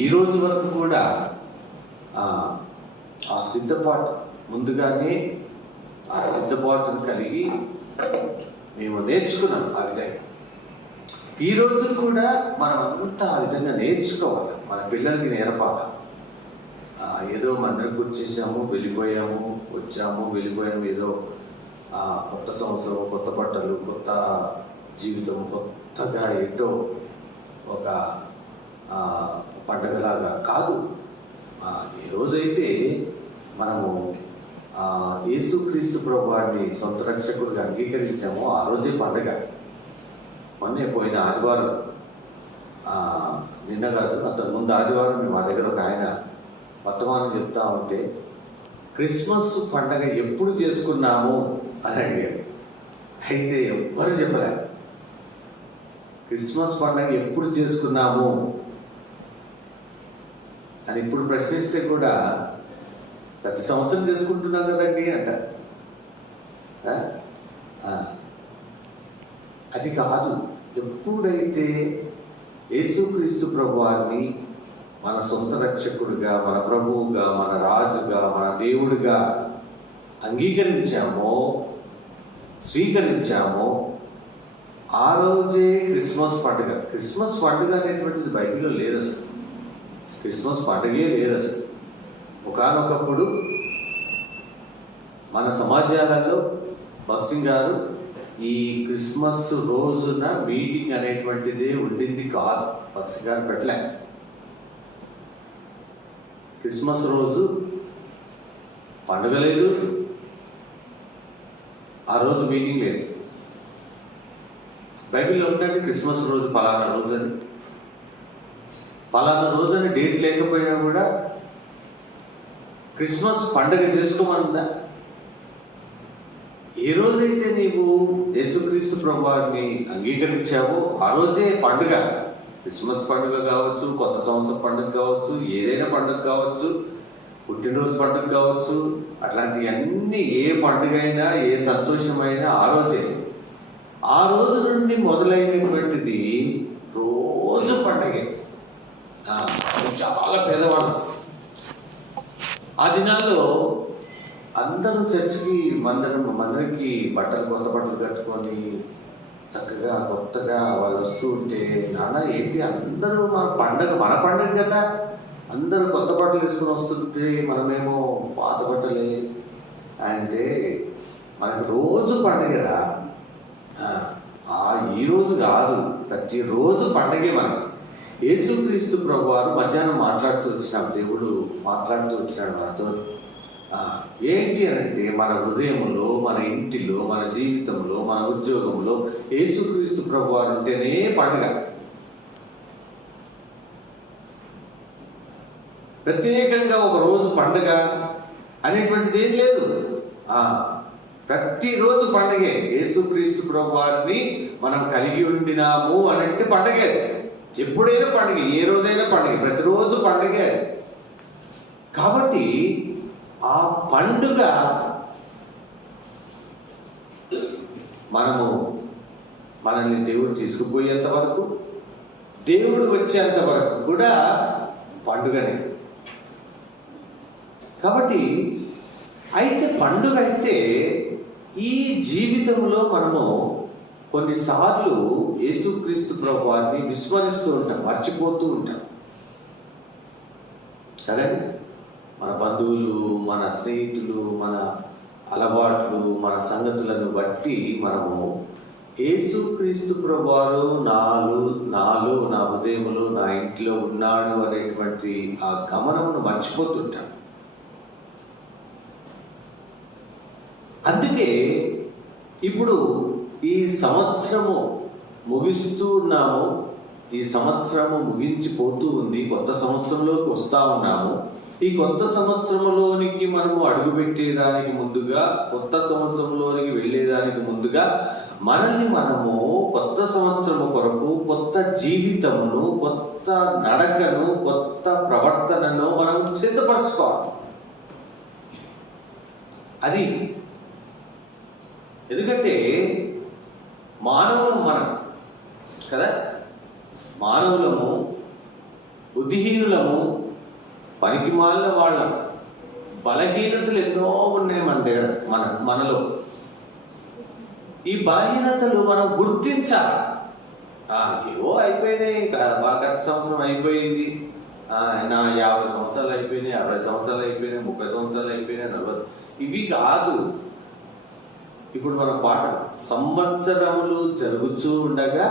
ఈ రోజు వరకు కూడా ఆ సిద్ధపాటు ముందుగానే ఆ సిద్ధపాటును కలిగి మేము నేర్చుకున్నాం. ఆ విధంగా ఈ రోజు కూడా మనం అంతా ఆ విధంగా నేర్చుకోవాలి, మన పిల్లలకి నేర్పాలి. ఏదో మందిరం వచ్చేసాము, వెళ్ళిపోయాము, వచ్చాము, వెళ్ళిపోయాము, ఏదో కొత్త సంవత్సరం, కొత్త బట్టలు, కొత్త జీవితం, కొత్తగా ఏదో ఒక పండగలాగా కాదు. ఏ రోజైతే మనము యేసుక్రీస్తు ప్రభువారిని సొంత రక్షకుడిగా అంగీకరించామో ఆ రోజే పండగ. మొన్నే పోయిన ఆదివారం, నిన్న కాదు అంతకుముందు ఆదివారం మా దగ్గర ఒక ఆయన వర్తమానం చెప్తా ఉంటే, క్రిస్మస్ పండగ ఎప్పుడు చేసుకున్నాము అని అడిగారు. అయితే ఎవ్వరు చెప్పలే. క్రిస్మస్ పండగ ఎప్పుడు చేసుకున్నాము అని ఇప్పుడు ప్రశ్నిస్తే కూడా ప్రతి సంవత్సరం చేసుకుంటున్నాం కదండి అంటారు. అది కాదు. ఎప్పుడైతే యేసుక్రీస్తు ప్రభువారిని మన సొంత రక్షకుడిగా, మన ప్రభువుగా, మన రాజుగా, మన దేవుడిగా అంగీకరించామో, స్వీకరించామో ఆ రోజే క్రిస్మస్ పండుగ. క్రిస్మస్ పండుగ అనేటువంటిది బైబిల్లో లేదు అసలు. క్రిస్మస్ పండుగే లేదు అసలు. ఒకానొకప్పుడు మన సమాజాలలో భక్సింగ్ గారు ఈ క్రిస్మస్ రోజున మీటింగ్ అనేటువంటిదే ఉండింది కాదు. భక్సింగ్ గారు పెట్టలే. క్రిస్మస్ రోజు పండుగ లేదు, ఆ రోజు మీటింగ్ లేదు. బైబిల్లో ఉందండి క్రిస్మస్ రోజు పలానా రోజని, పలానా రోజని డేట్ లేకపోయినా కూడా క్రిస్మస్ పండుగ చేసుకోమన్నా. ఏ రోజైతే నీవు యేసుక్రీస్తు ప్రభువారిని అంగీకరించావో ఆ రోజే పండుగ. క్రిస్మస్ పండుగ కావచ్చు, కొత్త సంవత్సరం పండుగ కావచ్చు, ఏదైనా పండుగ కావచ్చు, పుట్టినరోజు పండుగ కావచ్చు, అట్లాంటివన్నీ ఏ పండుగ అయినా, ఏ సంతోషమైనా ఆ రోజే. ఆ రోజు నుండి మొదలైనటువంటిది రోజు పండుగే. చాలా పేదవాళ్ళు. ఆ దినాల్లో అందరూ చర్చికి మందిరికి బట్టలు, కొత్త బట్టలు కట్టుకొని చక్కగా కొత్తగా వాళ్ళు వస్తూ ఉంటే, నాన్న ఏంటి అందరూ మన పండుగ కదా, అందరూ కొత్త బట్టలు వేసుకొని వస్తుంటే మనమేమో పాత బట్టలే అంటే, మనకు రోజు పండుగరా. ఈరోజు కాదు, ప్రతిరోజు పండగే మనకి. యేసుక్రీస్తు ప్రభువారు మధ్యాహ్నం మాట్లాడుతూ వచ్చినాడు, దేవుడు మాట్లాడుతూ వచ్చినాడు మనతో. ఏంటి అంటే, మన హృదయంలో, మన ఇంటిలో, మన జీవితంలో, మన ఉద్యోగంలో యేసుక్రీస్తు ప్రభువారు ఉంటేనే పండుగ. ప్రత్యేకంగా ఒక రోజు పండుగ అనేటువంటిది ఏం లేదు. ప్రతిరోజు పండుగే. యేసుక్రీస్తు ప్రభువారిని మనం కలిగి ఉండినాము అనంటే పండుగే. ఎప్పుడైనా పండుగ, ఏ రోజైనా పండుగ, ప్రతిరోజు పండుగే. కాబట్టి ఆ పండుగ మనల్ని దేవుడు తీసుకుపోయేంత వరకు, దేవుడు వచ్చేంత వరకు కూడా పండుగనే. కాబట్టి అయితే పండుగ అయితే ఈ జీవితంలో మనము కొన్నిసార్లు యేసుక్రీస్తు ప్రభువారిని విస్మరిస్తూ ఉంటాం, మర్చిపోతూ ఉంటాం కదండి. మన బంధువులు, మన స్నేహితులు, మన అలవాట్లు, మన సంగతులను బట్టి మనము యేసుక్రీస్తు ప్రభువారు నాలో నా హృదయంలో, నా ఇంట్లో ఉన్నాడు అనేటువంటి ఆ గమనమును మర్చిపోతుంటాం. అందుకే ఇప్పుడు ఈ సంవత్సరము ముగిస్తూ ఉన్నాము, ఈ సంవత్సరము ముగించిపోతూ ఉంది, కొత్త సంవత్సరంలోకి వస్తూ ఉన్నాము. ఈ కొత్త సంవత్సరంలోనికి మనము అడుగుపెట్టేదానికి ముందుగా, కొత్త సంవత్సరంలోనికి వెళ్ళేదానికి ముందుగా మనల్ని మనము కొత్త సంవత్సరము కొరకు కొత్త జీవితమును, కొత్త నడకను, కొత్త ప్రవర్తనను మనం సిద్ధపరచుకోవాలి. అది ఎందుకంటే మానవులు మనం కదా, మానవులము బుద్ధిహీనులము, పనికిమాలిన వాళ్ళం. బలహీనతలు ఎన్నో ఉన్నాయి మన దగ్గర, మనలో. ఈ బలహీనతలు మనం గుర్తించాలి. ఏవో అయిపోయినాయి, గత సంవత్సరం అయిపోయింది, నా 50 సంవత్సరాలు అయిపోయినాయి, 60 సంవత్సరాలు అయిపోయినాయి, 30 సంవత్సరాలు అయిపోయినాయి, 40. ఇవి కాదు. ఇప్పుడు మన పాట సంవత్సరములు జరుగుతూ ఉండగా,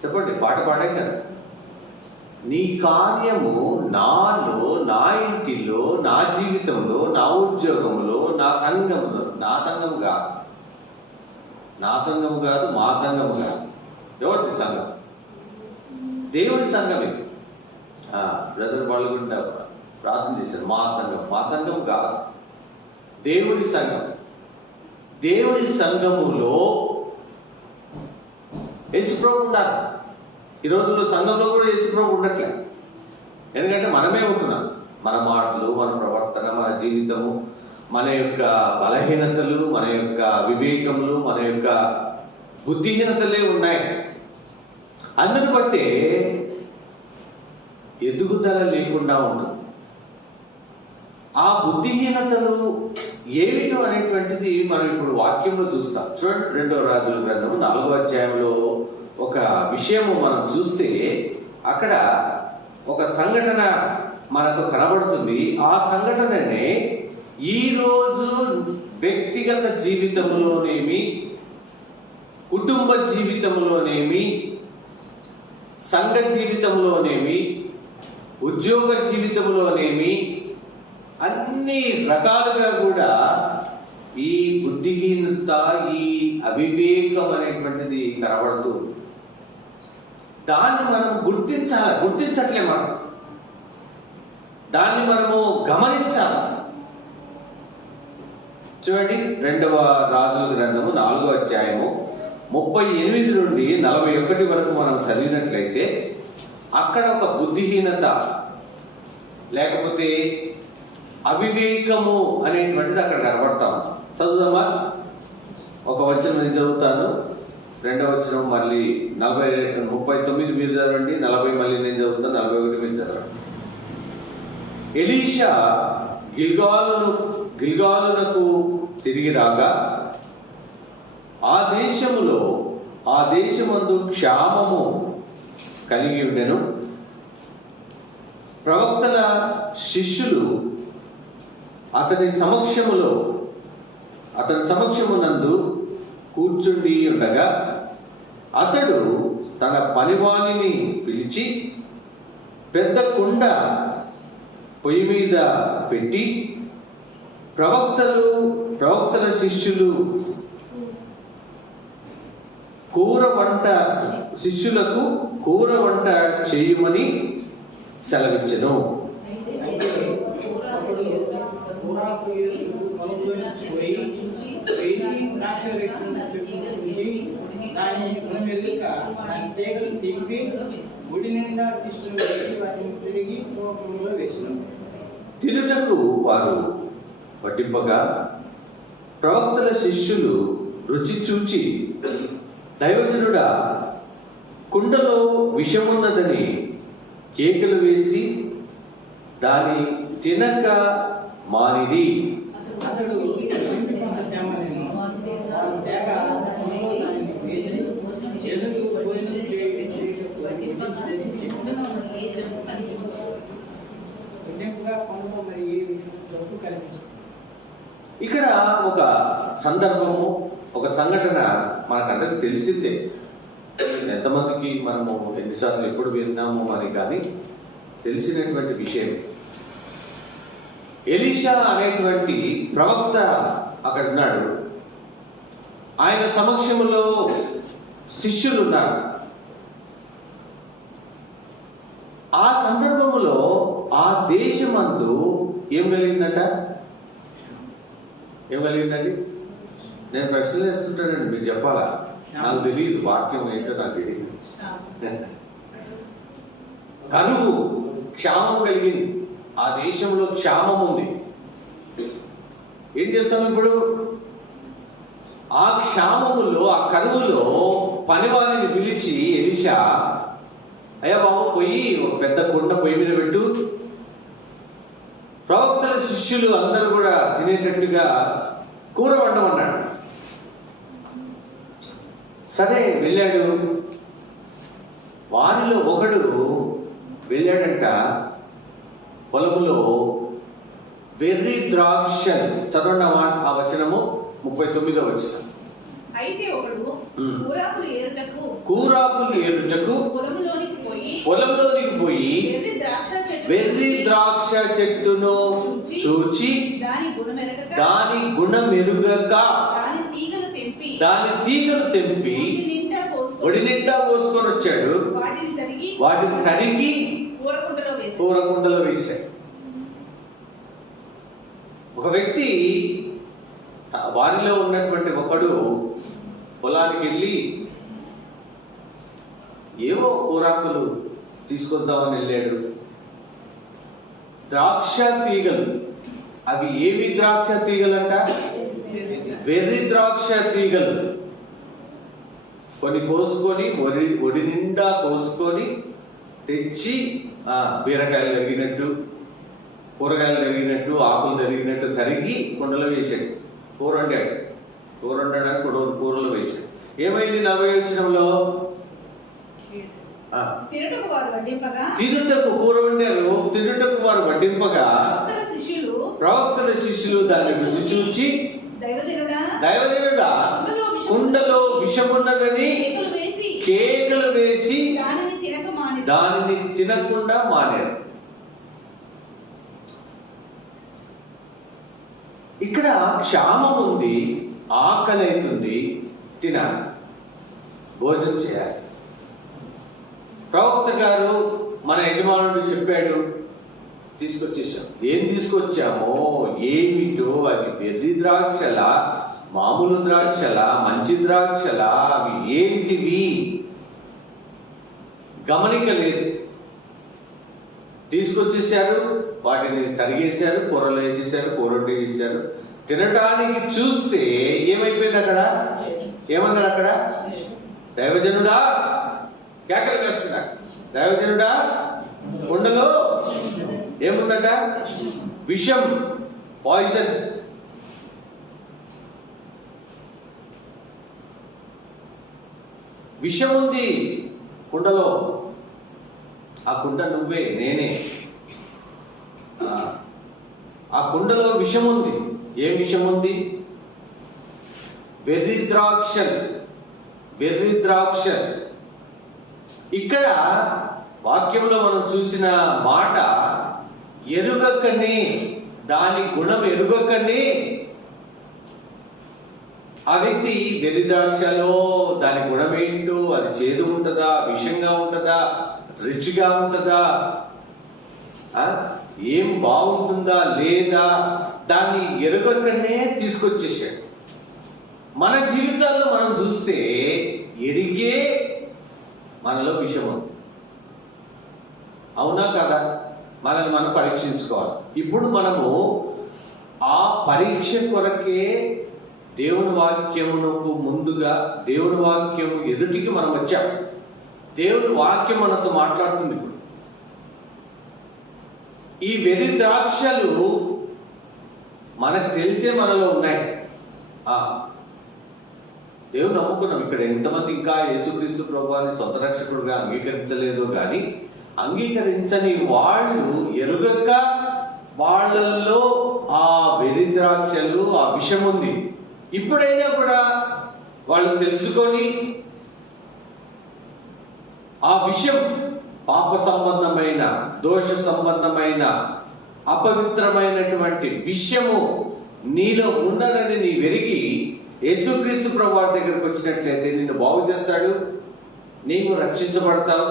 చెప్పండి, పాట పాడే కదా. నీ కార్యము నాలో, నా ఇంటిలో, నా జీవితంలో, నా ఉద్యోగంలో, నా సంఘంలో, నా సంఘం కాదు, మా సంఘం కాదు. ఎవరిది సంఘం? దేవుని సంఘం ఇది. బ్రదర్ వాళ్ళు కూడా ప్రార్థన చేశారు, మా సంఘం కాదు, దేవుని సంఘం. దేవుని సంఘములో యేసుప్రభు ఉండాలి. ఈ రోజుల్లో సంఘంలో కూడా యేసుప్రభు ఉండట్లే. ఎందుకంటే మనమే ఉంటున్నాం. మన మాటలు, మన ప్రవర్తన, మన జీవితము, మన యొక్క బలహీనతలు, మన యొక్క వివేకములు, మన యొక్క బుద్ధిహీనతలే ఉన్నాయి. అందుని బట్టే ఎదుగుదల లేకుండా ఉంటుంది. ఆ బుద్ధిహీనతలు ఏమిటో అనేటువంటిది మనం ఇప్పుడు వాక్యంలో చూస్తాం. చూడండి, 2వ రాజుల గ్రంథం 4వ అధ్యాయంలో ఒక విషయము మనం చూస్తే అక్కడ ఒక సంఘటన మనకు కనబడుతుంది. ఆ సంఘటననే ఈరోజు వ్యక్తిగత జీవితంలోనేమి, కుటుంబ జీవితంలోనేమి, సంఘ జీవితంలోనేమి, ఉద్యోగ జీవితంలోనేమి, అన్ని రకాలుగా కూడా ఈ బుద్ధిహీనత, ఈ అవివేకం అనేటువంటిది కనబడుతుంది. దాన్ని మనం గుర్తించట్లే మనం. దాన్ని మనము గమనించాలి. చూడండి, 2వ రాజుల గ్రంథము 4వ అధ్యాయము 38 నుండి 41 వరకు మనం చదివినట్లయితే అక్కడ ఒక బుద్ధిహీనత లేకపోతే అవివేకము అనేటువంటిది అక్కడ కనబడతాం. చదువుదామా? ఒక వచనం నేను చదువుతాను, 2వ వచనం మళ్ళీ 39 మీరు చదవండి, 40 మళ్ళీ నేను చదువుతాను, 41 మీరు చదవండి. ఎలీషా గిల్గాలునకు తిరిగి రాగా ఆ దేశమందు క్షామము కలిగి ఉండెను. ప్రవక్తల శిష్యులు అతని సమక్షమునందు కూర్చుండి ఉండగా అతడు తన పనివాణిని పిలిచి పెద్ద కుండ పొయ్యి మీద పెట్టి ప్రవక్తల శిష్యులకు కూర వంట చేయమని సెలవిచ్చెను. తినుటకు వారు పట్టింపగా ప్రవక్తల శిష్యులు రుచి చూచి, దైవజనుడా, కుండలో విషమున్నదని కేకలు వేసి దాని తినక మానిది. ఇక్కడ ఒక సందర్భము, ఒక సంఘటన మనకందరికి తెలిసిందే. ఎంతమందికి మనము ఎన్నిసార్లు ఎప్పుడు విన్నాము అని కానీ తెలిసినటువంటి విషయం. ఎలీషా అనేటువంటి ప్రవక్త అక్కడ ఉన్నాడు. ఆయన సమక్షంలో శిష్యులు ఉన్నారు. ఆ సందర్భంలో ఆ దేశమందు ఏం కలిగిందండి? నేను ప్రశ్నలు వేస్తుంటానండి, మీరు చెప్పాలా? నాకు తెలియదు, వాక్యం ఏంటో నాకు తెలియదు. కరువు, క్షామం కలిగింది. ఆ దేశంలో క్షామం ఉంది. ఏం చేస్తాం ఇప్పుడు? ఆ క్షామములో, ఆ కరువులో పనివాళ్ళని పిలిచి ఎలీషా అయ్యా బాబు పొయ్యి ఒక పెద్ద కుండ పొయ్యి మీద పెట్టు, ప్రవక్తల శిష్యులు అందరూ కూడా తినేటట్టుగా కూర వండమన్నాడు. సరే వెళ్ళాడు. వారిలో ఒకడు వెళ్ళాడంట పొలములో వెర్రి ద్రాక్షలు. చదవండి ఆ వచనము 39వ వచనం. అయితే ఒకడు కూరాకులు ఏరుటకు పొలంలోనికి పోయి వెర్రి ద్రాక్ష చెట్టును చూచి దాని గుణమెరుగక దాని తీగలు తెంపి ఒడి నిండా పోసుకొని వచ్చాడు. వాటిని తరిగి కూరకుండలో వేశాడు. ఒక వ్యక్తి వారిలో ఉన్నటువంటి ఒకడు పొలానికి వెళ్ళి ఏవో కూరాకులు తీసుకొద్దామని వెళ్ళాడు. ద్రాక్ష తీగలు, అవి ఏవి ద్రాక్ష తీగలంట? వెర్రి ద్రాక్ష తీగలు. కొన్ని కోసుకొని ఒడి నిండా కోసుకొని తెచ్చి బీరకాయలు తరిగినట్టు, కూరగాయలు తరిగినట్టు, ఆకులు తరిగినట్టు తరిగి కుండలో వేసాడు. కూర వండాడు. కూర వండడానికి కూరలో వేసాడు. ఏమైంది 40వ వచనంలో? తినుటకు కూర వండారు, తినుటకు వారు వడ్డింపగా ప్రవక్తల శిష్యులు దాన్ని రుచి చూచి దైవజనుడా కుండలో విషమున్నదని కేకలు వేసి దానిని తినకుండా మానేరు. ఇక్కడ క్షామం ఉంది, ఆకలి అవుతుంది, తినాలి, భోజనం చేయాలి. ప్రవక్త గారు మన యజమానుడు చెప్పాడు, తీసుకొచ్చేసాం. ఏం తీసుకొచ్చామో ఏమిటో, అవి వెర్రి ద్రాక్షల, మామూలు ద్రాక్షల, మంచి ద్రాక్షల, అవి ఏంటివి గమనిక లేదు. తీసుకొచ్చేసారు, వాటిని తరిగేశారు, కూరలో వేసేసారు, కూర వేసేసారు. తినడానికి చూస్తే ఏమైపోయింది అక్కడ? ఏమన్నాడు అక్కడ? దైవజనుడా కేకలు వేస్తున్నాడు. దైవజనుడా కుండలో ఏముందట? విషం, పాయిజన్. విషం ఉంది కుండలో. ఆ కుండ నువ్వే, నేనే. ఆ కుండలో విషం ఉంది. ఏం విషం ఉంది? వెర్రి ద్రాక్షలు. వెర్రి ద్రాక్షలు. ఇక్కడ వాక్యంలో మనం చూసిన మాట ఎరుగకనే, దాని గుణం ఎరుగకనే ఆ వ్యక్తి వెర్రి ద్రాక్షలో దాని గుణం ఏంటో, అది చేదు ఉంటుందా, విషంగా ఉంటుందా, రుచిగా ఉంటుందా, ఏం బాగుంటుందా లేదా, దాన్ని ఎరుగకనే తీసుకొచ్చేసాడు. మన జీవితాల్లో మనం చూస్తే ఎరిగే మనలో విషయం. అవునా కదా? మనల్ని మనం పరీక్షించుకోవాలి. ఇప్పుడు మనము ఆ పరీక్ష కొరకే దేవుని వాక్యమునకు ముందుగా, దేవుని వాక్యము ఎదుటికి మనం వచ్చాం. దేవుని వాక్యం మనతో మాట్లాడుతుంది. ఇప్పుడు ఈ వెర్రి ద్రాక్షలు మనకు తెలిసే మనలో ఉన్నాయి. దేవుని నమ్ముకున్నాం. ఇక్కడ ఎంతమంది ఇంకా యేసుక్రీస్తు ప్రభువుని సొంత రక్షకుడుగా అంగీకరించలేదు, కానీ అంగీకరించని వాళ్ళు ఎరుగక వాళ్ళల్లో ఆ వెర్రి ద్రాక్షలు, ఆ విషం ఉంది. ఇప్పుడైనా కూడా వాళ్ళు తెలుసుకొని ఆ విషయం, పాప సంబంధమైన, దోష సంబంధమైన, అపవిత్రమైనటువంటి విషయము నీలో ఉన్నదని నీ వెరిగి యేసుక్రీస్తు ప్రభువు దగ్గరకు వచ్చినట్లయితే నిన్ను బాగు చేస్తాడు, నీవు రక్షించబడతావు,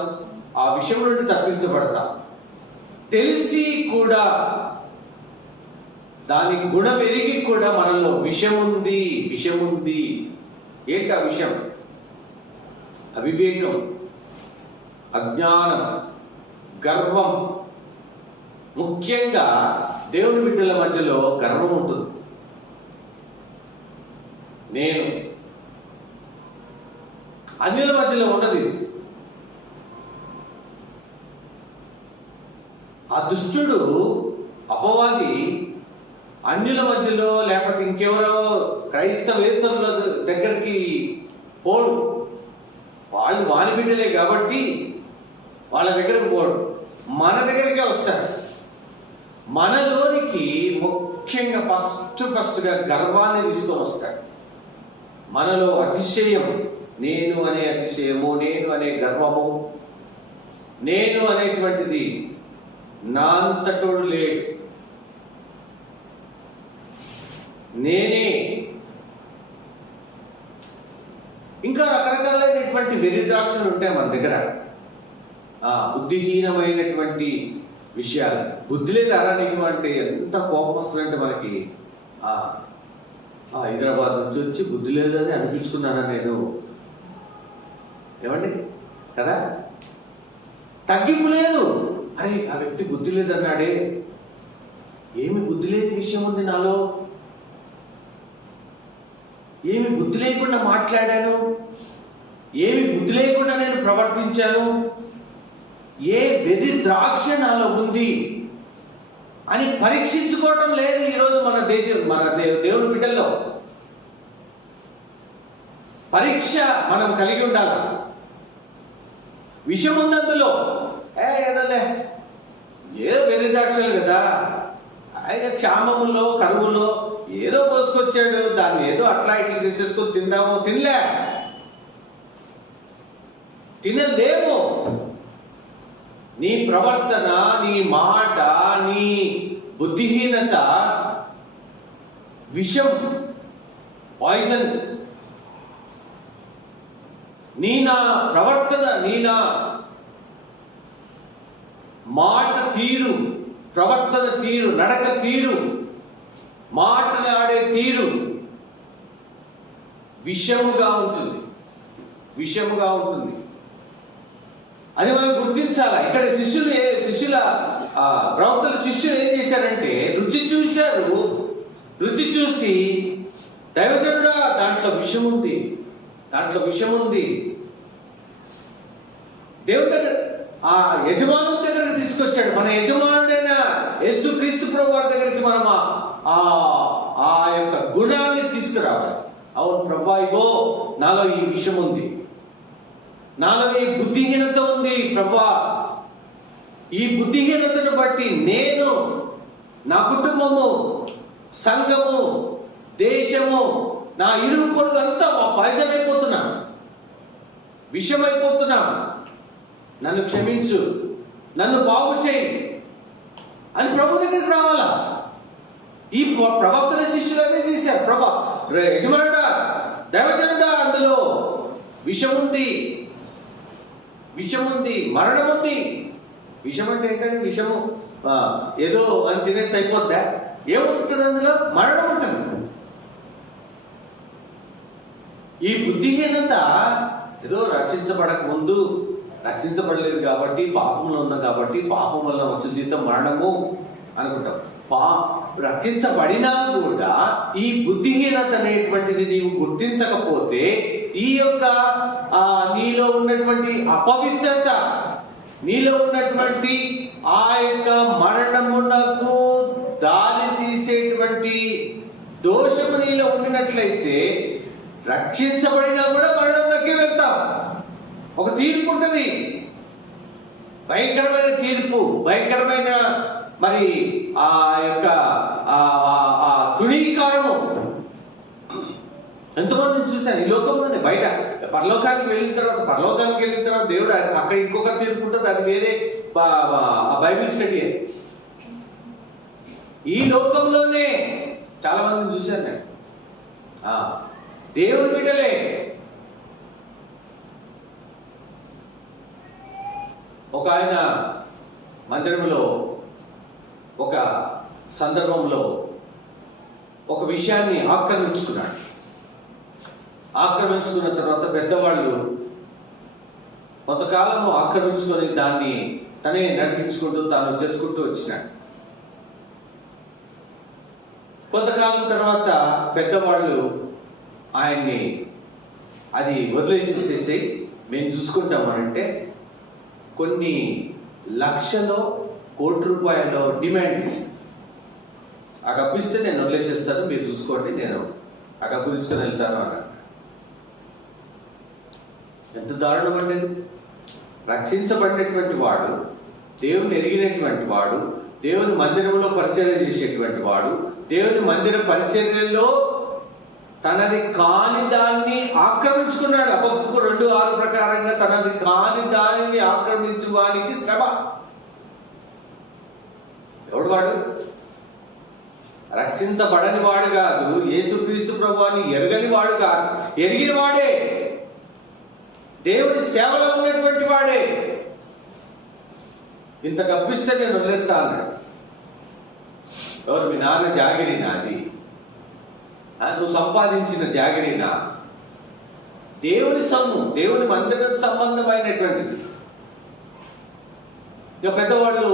ఆ విషయం నుండి తప్పించబడతావు. తెలిసి కూడా దాని గుణం ఎరిగి కూడా మనలో విషముంది, విషముంది. ఏంటి ఆ విషయం? అవివేకం, అజ్ఞానం, గర్వం. ముఖ్యంగా దేవుని బిడ్డల మధ్యలో గర్వం ఉంటుంది. నేను అన్యుల మధ్యలో ఉండదు. ఇది ఆ దుష్టుడు అపవాది అన్యుల మధ్యలో లేకపోతే ఇంకెవరో క్రైస్తవేతరుల దగ్గరికి పోడు. వాళ్ళు వాని బిడ్డలే కాబట్టి వాళ్ళ దగ్గరికి పోడు, మన దగ్గరికే వస్తాడు. మనలోనికి ముఖ్యంగా ఫస్ట్గా గర్వాన్ని తీసుకొని వస్తాడు. మనలో అతిశయం, నేను అనే అతిశయము, నేను అనే గర్వము, నేను అనేటువంటిది నా అంతటోడు లేడు, నేనే. ఇంకా రకరకాలైనటువంటి వెర్రి ద్రాక్షలు ఉంటాయి మన దగ్గర. బుద్ధిహీనమైనటువంటి విషయాలు. బుద్ధి లేదారా నీకు అంటే ఎంత కోపం వస్తుందంటే మనకి. హైదరాబాద్ నుంచి వచ్చి బుద్ధి లేదని అనిపించుకున్నానా నేను, ఏమండి కదా? తగ్గింపు లేదు. అరే ఆ వ్యక్తి బుద్ధి లేదన్నాడే, ఏమి బుద్ధి లేని విషయం ఉంది నాలో, ఏమి బుద్ధి లేకుండా మాట్లాడాను, ఏమి బుద్ధి లేకుండా నేను ప్రవర్తించాను, ఏ వెర్రి ద్రాక్ష నాలో ఉంది అని పరీక్షించుకోవడం లేదు ఈరోజు మన దేవుని బిడ్డల్లో. పరీక్ష మనం కలిగి ఉండాలి. విషయం ఉంది అందులో, ఏదోలే ఏదో వెర్రి ద్రాక్షలు కదా, ఆయన క్షామములో కరువులో ఏదో పోసుకొచ్చాడు, దాన్ని ఏదో అట్లా ఇట్లా చేసేసుకొని తిందాము, తినలేము. నీ ప్రవర్తన, నీ మాట, నీ బుద్ధిహీనత విషం, పాయిజన్. నీ నా ప్రవర్తన, నీ నా మాట తీరు, ప్రవర్తన తీరు, నడక తీరు, మాట్లాడే తీరు విషముగా ఉంటుంది, విషముగా ఉంటుంది. అది మనం గుర్తించాలా. ఇక్కడ శిష్యుల ప్రవక్తల శిష్యులు ఏం చేశారంటే రుచి చూశారు. రుచి చూసి దైవజనుడా దాంట్లో విషం ఉంది, దాంట్లో విషం ఉంది. దేవుడి దగ్గర ఆ యజమానుడి దగ్గరికి తీసుకొచ్చాడు. మన యజమానుడైన యేసుక్రీస్తు ప్రభు వారి దగ్గరికి మనం ఆ యొక్క గుణాన్ని తీసుకురావాలి. అవును ప్రభా, ఇగో నాలో ఈ విషయం ఉంది, నాలో ఈ బుద్ధిహీనత ఉంది ప్రభా. ఈ బుద్ధిహీనతను బట్టి నేను, నా కుటుంబము, సంఘము, దేశము, నా ఇరుగు పొరుగు అంతా పాయిజన్ అయిపోతున్నా, విషమైపోతున్నా. నన్ను క్షమించు, నన్ను బాగు చేయి అని ప్రభు దగ్గరికి రావాలా. ఈ ప్రవక్తల శిష్యులు అదే చేశారు. ప్రభా, యజమానుడా, దైవజనుడా, అందులో విషం ఉంది, విషం ఉంది, మరణం ఉంది. విషం అంటే ఏంటంటే విషము ఏదో అని తినేస్తే అయిపోద్దా? ఏముంటుంది అందులో? మరణం ఉంటుంది. ఈ బుద్ధిహీనత ఏదో రక్షించబడక ముందు, రక్షించబడలేదు కాబట్టి, పాపంలో ఉన్నా కాబట్టి, పాపం వల్ల వచ్చే జీతం మరణము అనుకుంటాం. రక్షించబడినా కూడా ఈ బుద్ధిహీనత అనేటువంటిది నీవు గుర్తించకపోతే, ఈ యొక్క నీలో ఉన్నటువంటి అపవిత్రత, నీలో ఉన్నటువంటి ఆ యొక్క మరణమునకు దారి తీసేటువంటి దోషము నీలో ఉండినట్లయితే, రక్షించబడినా కూడా మరణంలోకి వెళ్తాం. ఒక తీర్పు ఉంటుంది, భయంకరమైన తీర్పు, భయంకరమైన మరి ఆ యొక్క తృణీకారము. ఎంతమందిని చూశాను ఈ లోకంలోనే. బయట పరలోకానికి వెళ్ళిన తర్వాత దేవుడు అక్కడ ఇంకొక తీర్పు ఉంటుంది, అది వేరే బైబిల్ స్టడీ. అది ఈ లోకంలోనే చాలా మందిని చూశాను నేను. దేవుని బిడ్డలే. ఒక ఆయన మందిరంలో ఒక సందర్భంలో ఒక విషయాన్ని ఆక్రమించుకున్నాడు. ఆక్రమించుకున్న తర్వాత పెద్దవాళ్ళు కొంతకాలము ఆక్రమించుకొని దాన్ని తనే నడిపించుకుంటూ తాను చేసుకుంటూ వచ్చినాడు. కొంతకాలం తర్వాత పెద్దవాళ్ళు ఆయన్ని అది వదిలేసేసేసి మేము చూసుకుంటామనంటే కొన్ని లక్షలో ₹1,00,00,000 డిమాండ్ చేశాడు. ఆ డబ్బు ఇస్తే నేను వదిలేసేస్తాను, మీరు చూసుకోండి, నేను ఆ డబ్బు తీసుకొని వెళ్తాను అన్నాడు. ఎంత దారుణం అండి! రక్షించబడినటువంటి వాడు, దేవుని ఎరిగినటువంటి వాడు, దేవుని మందిరంలో పరిచర్య చేసేటువంటి వాడు, దేవుని మందిర పరిచర్యలో తనది కాని దాన్ని ఆక్రమించుకున్నాడు. హబక్కూకు 2:6 ప్రకారంగా తనది కాని దానిని ఆక్రమించువానికి శ్రమ. ఎవడు వాడు? రక్షించబడని వాడు కాదు, యేసుక్రీస్తు ప్రభువుని ఎరగని వాడు కాదు, ఎరిగిన వాడే, దేవుని సేవలో ఉన్నటువంటి వాడే. ఇంత డబ్బిస్తే నేను వదిలేస్తా అన్నాడు. ఎవరు? మీ నాన్న జాగిరి నాది, నువ్వు సంపాదించిన జాగిరినా? దేవుని సొమ్ము, దేవుని మందిరం సంబంధమైనటువంటిది. ఇక పెద్దవాళ్ళు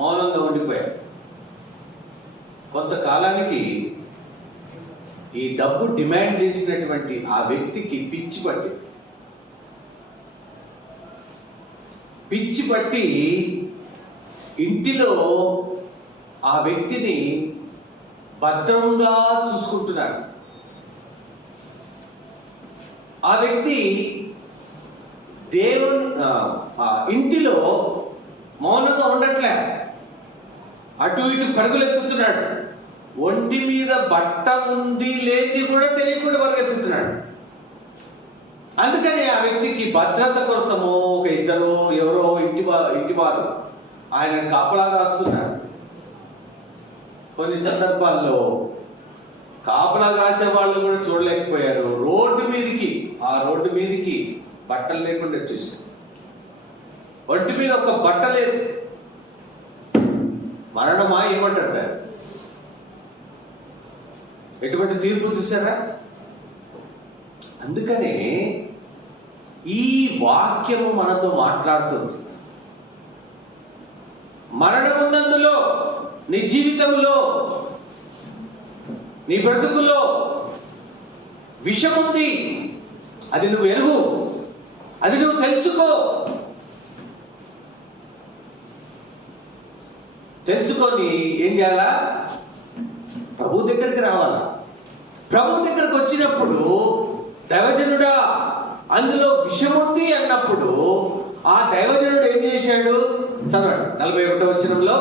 మౌనంగా ఉండిపోయారు. కొంతకాలానికి ఈ డబ్బు డిమాండ్ చేసినటువంటి ఆ వ్యక్తికి పిచ్చి పట్టి ఇంటిలో ఆ వ్యక్తిని భద్రంగా చూసుకుంటున్నాడు. ఆ వ్యక్తి దేవుని ఇంటిలో మౌనంగా ఉండట్లే, అటు ఇటు పరుగులెత్తుతున్నాడు. ఒంటి మీద బట్ట ఉంది లేని కూడా తెలియకుండా పరుగెత్తుతున్నాడు. అందుకని ఆ వ్యక్తికి భద్రత కోసము ఒక ఇద్దరు ఎవరో ఇంటివారు ఆయన కాపలా కాస్తున్నారు. కొన్ని సందర్భాల్లో కాపలా కాసే వాళ్ళు కూడా చూడలేకపోయారు. ఆ రోడ్డు మీదకి బట్టలు లేకుండా వచ్చేసారు. ఒంటి మీద ఒక బట్ట లేదు. మరణమా ఏమంటారు? ఎటువంటి తీర్పు చూసారా? అందుకనే ఈ వాక్యము మనతో మాట్లాడుతుంది. మరణమున్నందులో, నీ జీవితంలో, నీ బ్రతుకులో విషం ఉంది. అది నువ్వు ఎరుగు, అది నువ్వు తెలుసుకో. తెలుసుకొని ఏం చేయాలా? ప్రభు దగ్గరికి రావాలా. ప్రభు దగ్గరకు వచ్చినప్పుడు దైవజనుడా అందులో విషం ఉంది అన్నప్పుడు ఆ దైవజనుడు ఏం చేశాడు? చదవండి 41వ వచనంలో.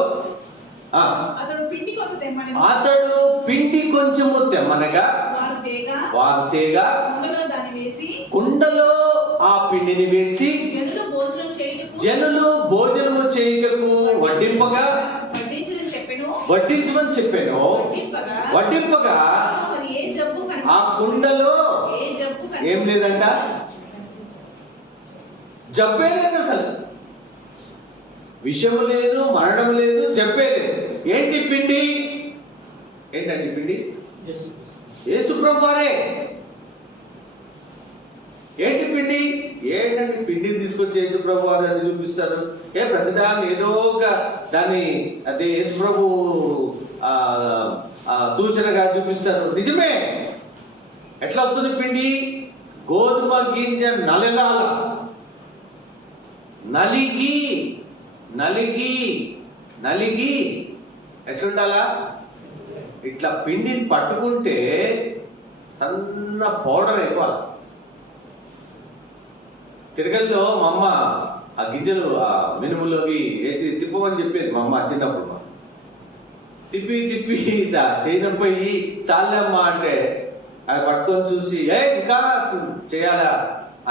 అతడు పిండి కొంచెము తెమ్మనగా వారు తేగ కుండలో ఆ పిండిని వేసి జనులు భోజనము చేయుటకు వడ్డించమని చెప్పాను. వడ్డింపగా ఆ కుండలో ఏం లేదంట, జబ్బే లేదు, అసలు విషము లేదు, మరణం లేదు, జబ్బే లేదు. ఏంటి పిండి? ఏంటండి పిండి? యేసు ప్రభువు వారే. ఏంటి పిండి? ఏంటంటే పిండిని తీసుకొచ్చి యేసు ప్రభు వారు అని చూపిస్తారు. ప్రతిదాన్ని ఏదో ఒక దాన్ని అదే యేసు ప్రభు సూచనగా చూపిస్తారు. నిజమే. ఎట్లా వస్తుంది పిండి? గోధుమ గింజ నలగాల, నలిగి ఎట్లుండాలా? ఇట్లా పిండిని పట్టుకుంటే సన్న పౌడర్ అయిపోవాలి. తిరగల్లో మా అమ్మ ఆ గింజలు ఆ మినుములోకి వేసి తిప్పమని చెప్పేది మా అమ్మ చిన్నప్పుడు. తిప్పి చేయనపోయి చాలమ్మా అంటే అది పట్టుకొని చూసి ఇంకా చేయాలా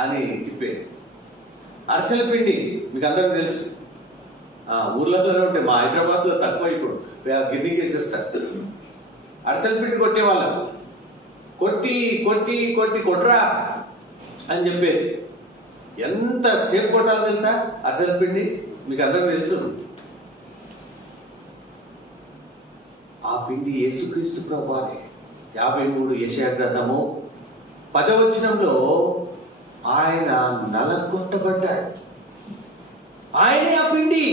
అని తిప్పేది. అరిసెల పిండి మీకు అందరికీ తెలుసు, ఊర్లలోనే ఉంటాయి. మా హైదరాబాద్లో తక్కువ, ఇప్పుడు గిన్నెకి వేసేస్తారు. అరిసెల పిండి కొట్టేవాళ్ళం. కొట్రా అని చెప్పేది. ఎంత సేపు కొట్టాలో తెలుసా అరిసెల పిండి? మీకు అందరికీ తెలుసు. ఆ పిండి యేసుక్రీస్తు ప్రభువారే. 53 యెషయా గ్రంథము 10వ వచనంలో ఆయన నలగొట్టబడ్డాడు. ఆయనే ఆ పిండి.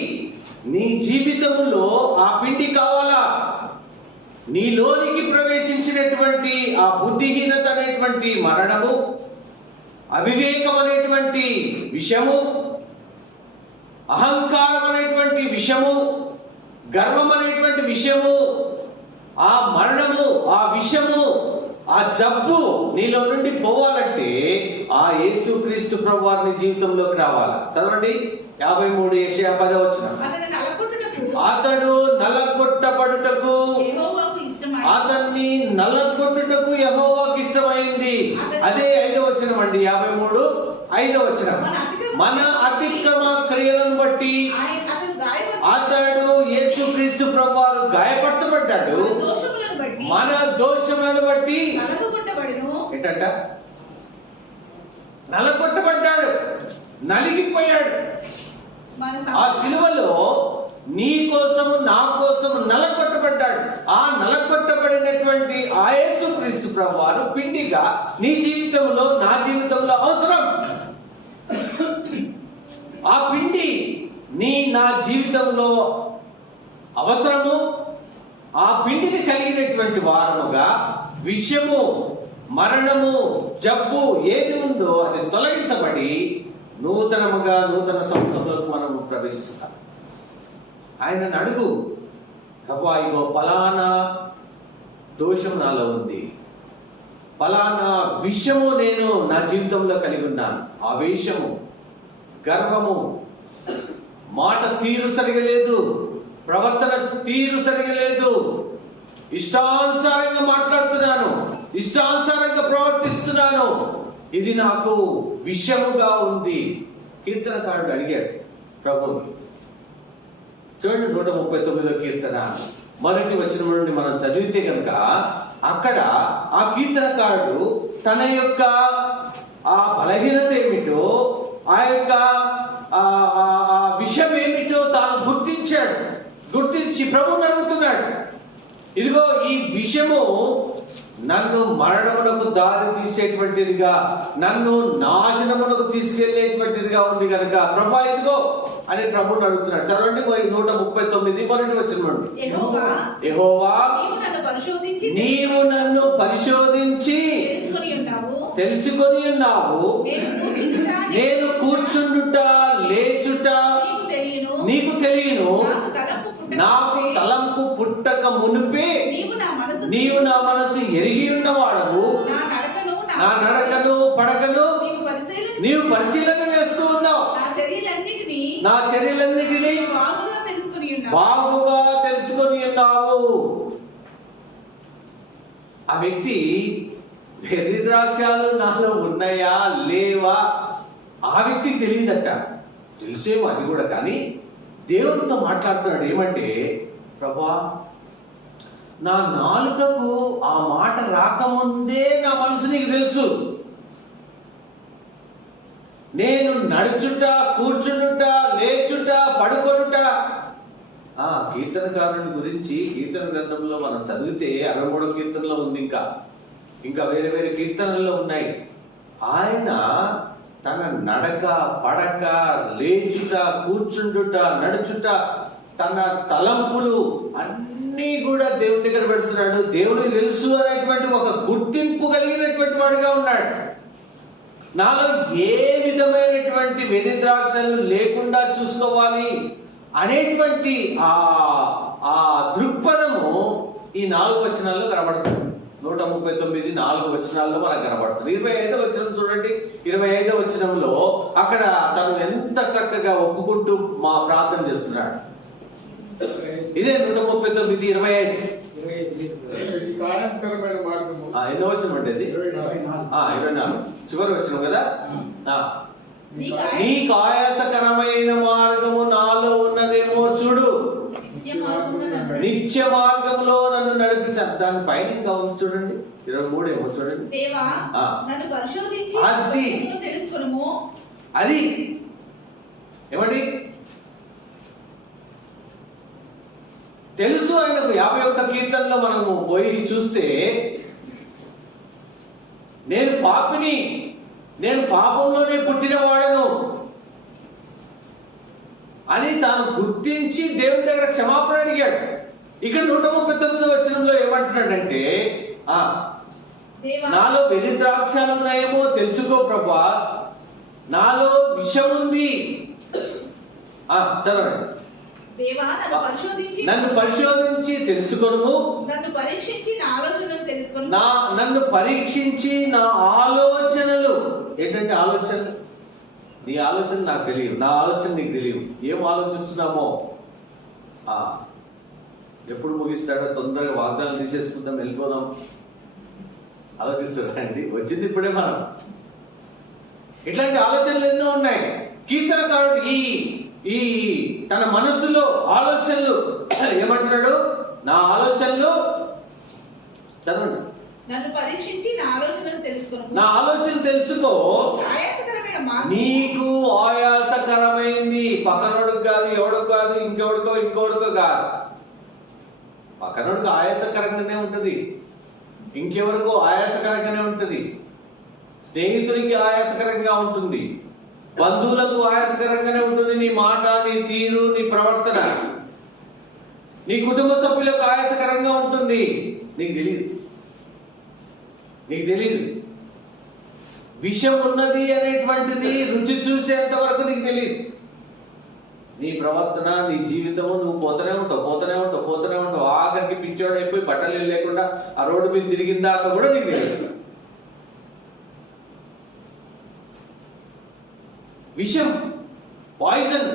నీ జీవితంలో ఆ పిండి కావాలా? నీలోనికి ప్రవేశించినటువంటి ఆ బుద్ధిహీనత అనేటువంటి మరణము, అవివేకం అనేటువంటి విషము, అహంకారం అనేటువంటి విషము, గర్వం అనేటువంటి విషయము, ఆ మరణము, ఆ విషము, ఆ జబ్బు నీలో నుండి పోవాలంటే ఆ యేసుక్రీస్తు ప్రభువారిని జీవితంలోకి రావాలి. చదవండి 53 యెషయా 10వ వచనం. అతడు నలగొట్టబడుటకు, అతన్ని నలగొట్టుటకు యెహోవాకు ఇష్టమైంది. అదే 5వ వచనం అండి, 53:5వ వచనం. మన అతిక్రమ క్రియలను బట్టి అతడు యేసుక్రీస్తు ప్రభువారు గాయపరచబడ్డాడు, మన దోషములను బట్టి ఏంటంట నలగొట్టబడ్డాడు, నలిగిపోయాడు. ఆ సిలువలో నీ కోసము నా కోసము నలగొట్టబడ్డాడు. ఆ నలగొట్టబడినటువంటి ఆ యేసుక్రీస్తు ప్రభువారు పిండిగా నీ జీవితంలో నా జీవితంలో అవసరం. ఆ పిండి నా జీవితంలో అవసరము. ఆ పిండిని కలిగినటువంటి వారముగా విషము, మరణము, జబ్బు ఏది ఉందో అది తొలగించబడి నూతన సంవత్సరంలోకి మనం ప్రవేశిస్తాం. ఆయనను అడుగు, ప్రభువా ఇగో పలానా దోషం నాలో ఉంది, పలానా విషము నేను నా జీవితంలో కలిగి ఉన్నాను. ఆ వేషము, గర్వము, మాట తీరు సరిగలేదు, ప్రవర్తన తీరు సరిగలేదు, ఇష్టానుసారంగా మాట్లాడుతున్నాను, ఇష్టానుసారంగా ప్రవర్తిస్తున్నాను, ఇది నాకు విషముగా ఉంది. కీర్తనకారుడు అడిగాడు ప్రభువుని. చూడండి 139వ కీర్తన మొదటి వచనం నుండి మనం చదివితే కనుక అక్కడ ఆ కీర్తనకారుడు తన యొక్క ఆ బలహీనత ఏమిటో, ఆ యొక్క ఆ విషయం ఏమిటో తాను గుర్తించి ప్రభువుని అడుగుతున్నాడు. ఇదిగో ఈ విషయము నన్ను మరణమునకు దారి తీసేటువంటిదిగా, నన్ను నాశనమునకు తీసుకెళ్లేటువంటిదిగా ఉంది కనుక ప్రభా ఇదిగో అని ప్రభువుని అడుగుతున్నాడు. చదవండి 139 మొదటి వచనం నుండి. యెహోవా నీవు నన్ను పరిశోధించి తెలుసుకొని ఉన్నావు, నేను కూర్చుండుట లేచుట నీకు తెలియను, నాకు తలంపు పుట్టక మునిపే నీవు నా మనసు ఎరిగి ఉన్నవాడవు, నా నడకను పడకను నీవు పరిశీలన చేస్తూ ఉన్నావు, నా చర్యలన్నిటినీ బాగుగా తెలుసుకొని ఉన్నావు. ఆ వ్యక్తి వెర్రి ద్రాక్షాలు నాలో ఉన్నాయా లేవా ఆ వ్యక్తికి తెలియదట. తెలిసేమో అది కూడా, కానీ దేవునితో మాట్లాడుతున్నాడు. ఏమంటే, ప్రభా నా నాలుకకు ఆ మాట రాకముందే నా మనసు నీకు తెలుసు, నేను నడుచుట, కూర్చుండుట, లేచుట, పడుకొనుట. ఆ కీర్తనకారుని గురించి కీర్తన గ్రంథంలో మనం చదివితే 63వ కీర్తనలో ఉంది, ఇంకా వేరే వేరే కీర్తనల్లో ఉన్నాయి. ఆయన తన నడక, పడక, లేచుట, కూర్చుండుట, నడుచుట, తన తలంపులు అన్నీ కూడా దేవుని దగ్గర పెడుతున్నాడు. దేవుడికి తెలుసు అనేటువంటి ఒక గుర్తింపు కలిగినటువంటి వాడుగా ఉన్నాడు. నాలో ఏ విధమైనటువంటి వెర్రి ద్రాక్షలు లేకుండా చూసుకోవాలి అనేటువంటి ఆ దృక్పథము ఈ 4 వచనాల్లో కనబడుతుంది. 139 4 వచనాల్లో మనకు కనబడుతుంది. 25వ వచనం చూడండి. 25వ వచనంలో అక్కడ తను ఎంత చక్కగా ఒప్పుకుంటూ మా ప్రార్థన చేస్తున్నాడు. ఇదే 139 25 ఎన్నో వచనం అంటే అది 24 చివరి వచనం కదా. నీకు ఆయాసకరమైన మార్గము నాలో ఉన్నదేమో చూడు, నిత్య మార్గంలో నన్ను నడిపించాను. దాని పైన ఇంకా ఉంది చూడండి, 23 ఏమో చూడండి. అది ఏమండి తెలుసు ఆయనకు. 51వ కీర్తనలో మనము పోయి చూస్తే, నేను పాపిని, నేను పాపంలోనే పుట్టిన వాడను అని తాను గుర్తించి దేవుని దగ్గర క్షమాపణ అడిగాడు. ఇక్కడ 139వ వచనంలో ఏమంటున్నాడంటే, నాలో వెర్రి ద్రాక్షాలు ఉన్నాయేమో తెలుసుకో ప్రభా, నాలో విషం ఉంది, చదవండి. దేవా, నన్ను పరిశోధించి తెలుసుకొనుము, నన్ను పరీక్షించి నా ఆలోచనలు తెలుసుకొను. నన్ను పరీక్షించి నా ఆలోచనలు. ఏంటంటే ఆలోచనలు? నీ ఆలోచన నాకు తెలియదు, నా ఆలోచన నీకు తెలియదు. ఏం ఆలోచిస్తున్నామో ఎప్పుడు ముగిస్తాడో, తొందరగా వాగ్దానం తీసేసుకుందాం, వెళ్ళిపోదాం ఆలోచిస్తారండి. వచ్చింది ఇప్పుడే మనం. ఇట్లాంటి ఆలోచనలు ఎన్నో ఉన్నాయి. కీర్తనకారుడు ఈ తన మనస్సులో ఆలోచనలు ఏమంటున్నాడు? నా ఆలోచనలు, చదవండి. నన్ను పరీక్షించి నా ఆలోచనలు తెలుసుకో. నా ఆలోచన తెలుసుకో. నీకు ఆయాసకరమైంది. పక్కనోడికి కాదు, ఎవడికి కాదు, ఇంకోడికో కాదు. పక్కనోడికి ఆయాసకరంగానే ఉంటుంది, ఇంకెవరికో ఆయాసకరంగానే ఉంటుంది, స్నేహితుడికి ఆయాసకరంగా ఉంటుంది, బంధువులకు ఆయాసకరంగానే ఉంటుంది నీ మాట, నీ తీరు, నీ ప్రవర్తన. నీ కుటుంబ సభ్యులకు ఆయాసకరంగా ఉంటుంది. నీకు తెలియదు. విషం ఉన్నది అనేటువంటిది రుచి చూసేంత వరకు నీకు తెలియదు. నీ ప్రవర్తన, నీ జీవితము, నువ్వు పోతూనే ఉంటావు. ఆఖరికి పిచ్చోడైపోయి బట్టలు లేకుండా ఆ రోడ్డు మీద తిరిగిన దాకా కూడా నీకు తెలియదు. విషం, పాయిజన్.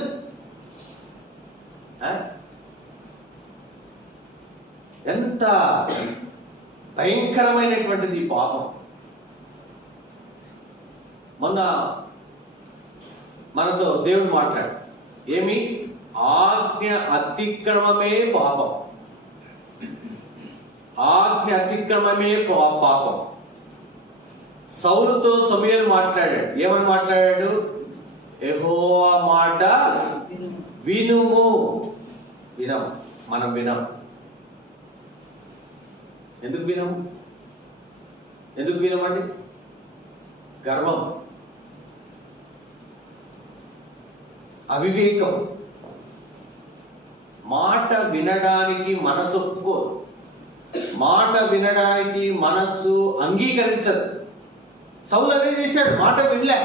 ఎంత భయంకరమైనటువంటిది ఈ పాపం. మొన్న మనతో దేవుడు మాట్లాడు, ఏమి? ఆజ్ఞ అతిక్రమమే పాపం. ఆజ్ఞ అతిక్రమమే పాపం. సౌలుతో సమూయేలు మాట్లాడాడు. ఏమని మాట్లాడాడు? యెహోవా మాట వినుము. మనం వినం. ఎందుకు వినమండి? గర్వం, అవివేకం. మాట వినడానికి మనసు ఒప్పుకోదు, మాట వినడానికి మనస్సు అంగీకరించదు. సౌలు అదే చేశాడు, మాట వినలే.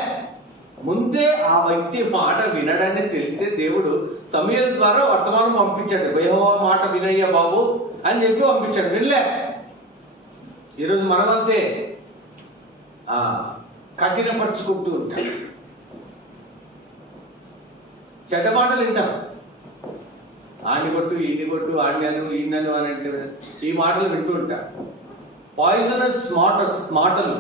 ముందే ఆ వ్యక్తి మాట వినడాన్ని తెలిసే దేవుడు సమూయేలు ద్వారా వర్తమానం పంపించాడు. యెహోవా మాట వినయ్యా బాబు అని చెప్పి పంపించాడు. వినలే. ఈరోజు మనమంతే కఠినపరుచుకుంటూ ఉంటాం. చెడ్డ మాటలు వింటాం. ఆడిని కొట్టు, ఈయన్ని కొట్టు, ఆడినను ఈయనను అని అంటే ఈ మాటలు వింటూ ఉంటాం. పాయిజనస్ మాటలు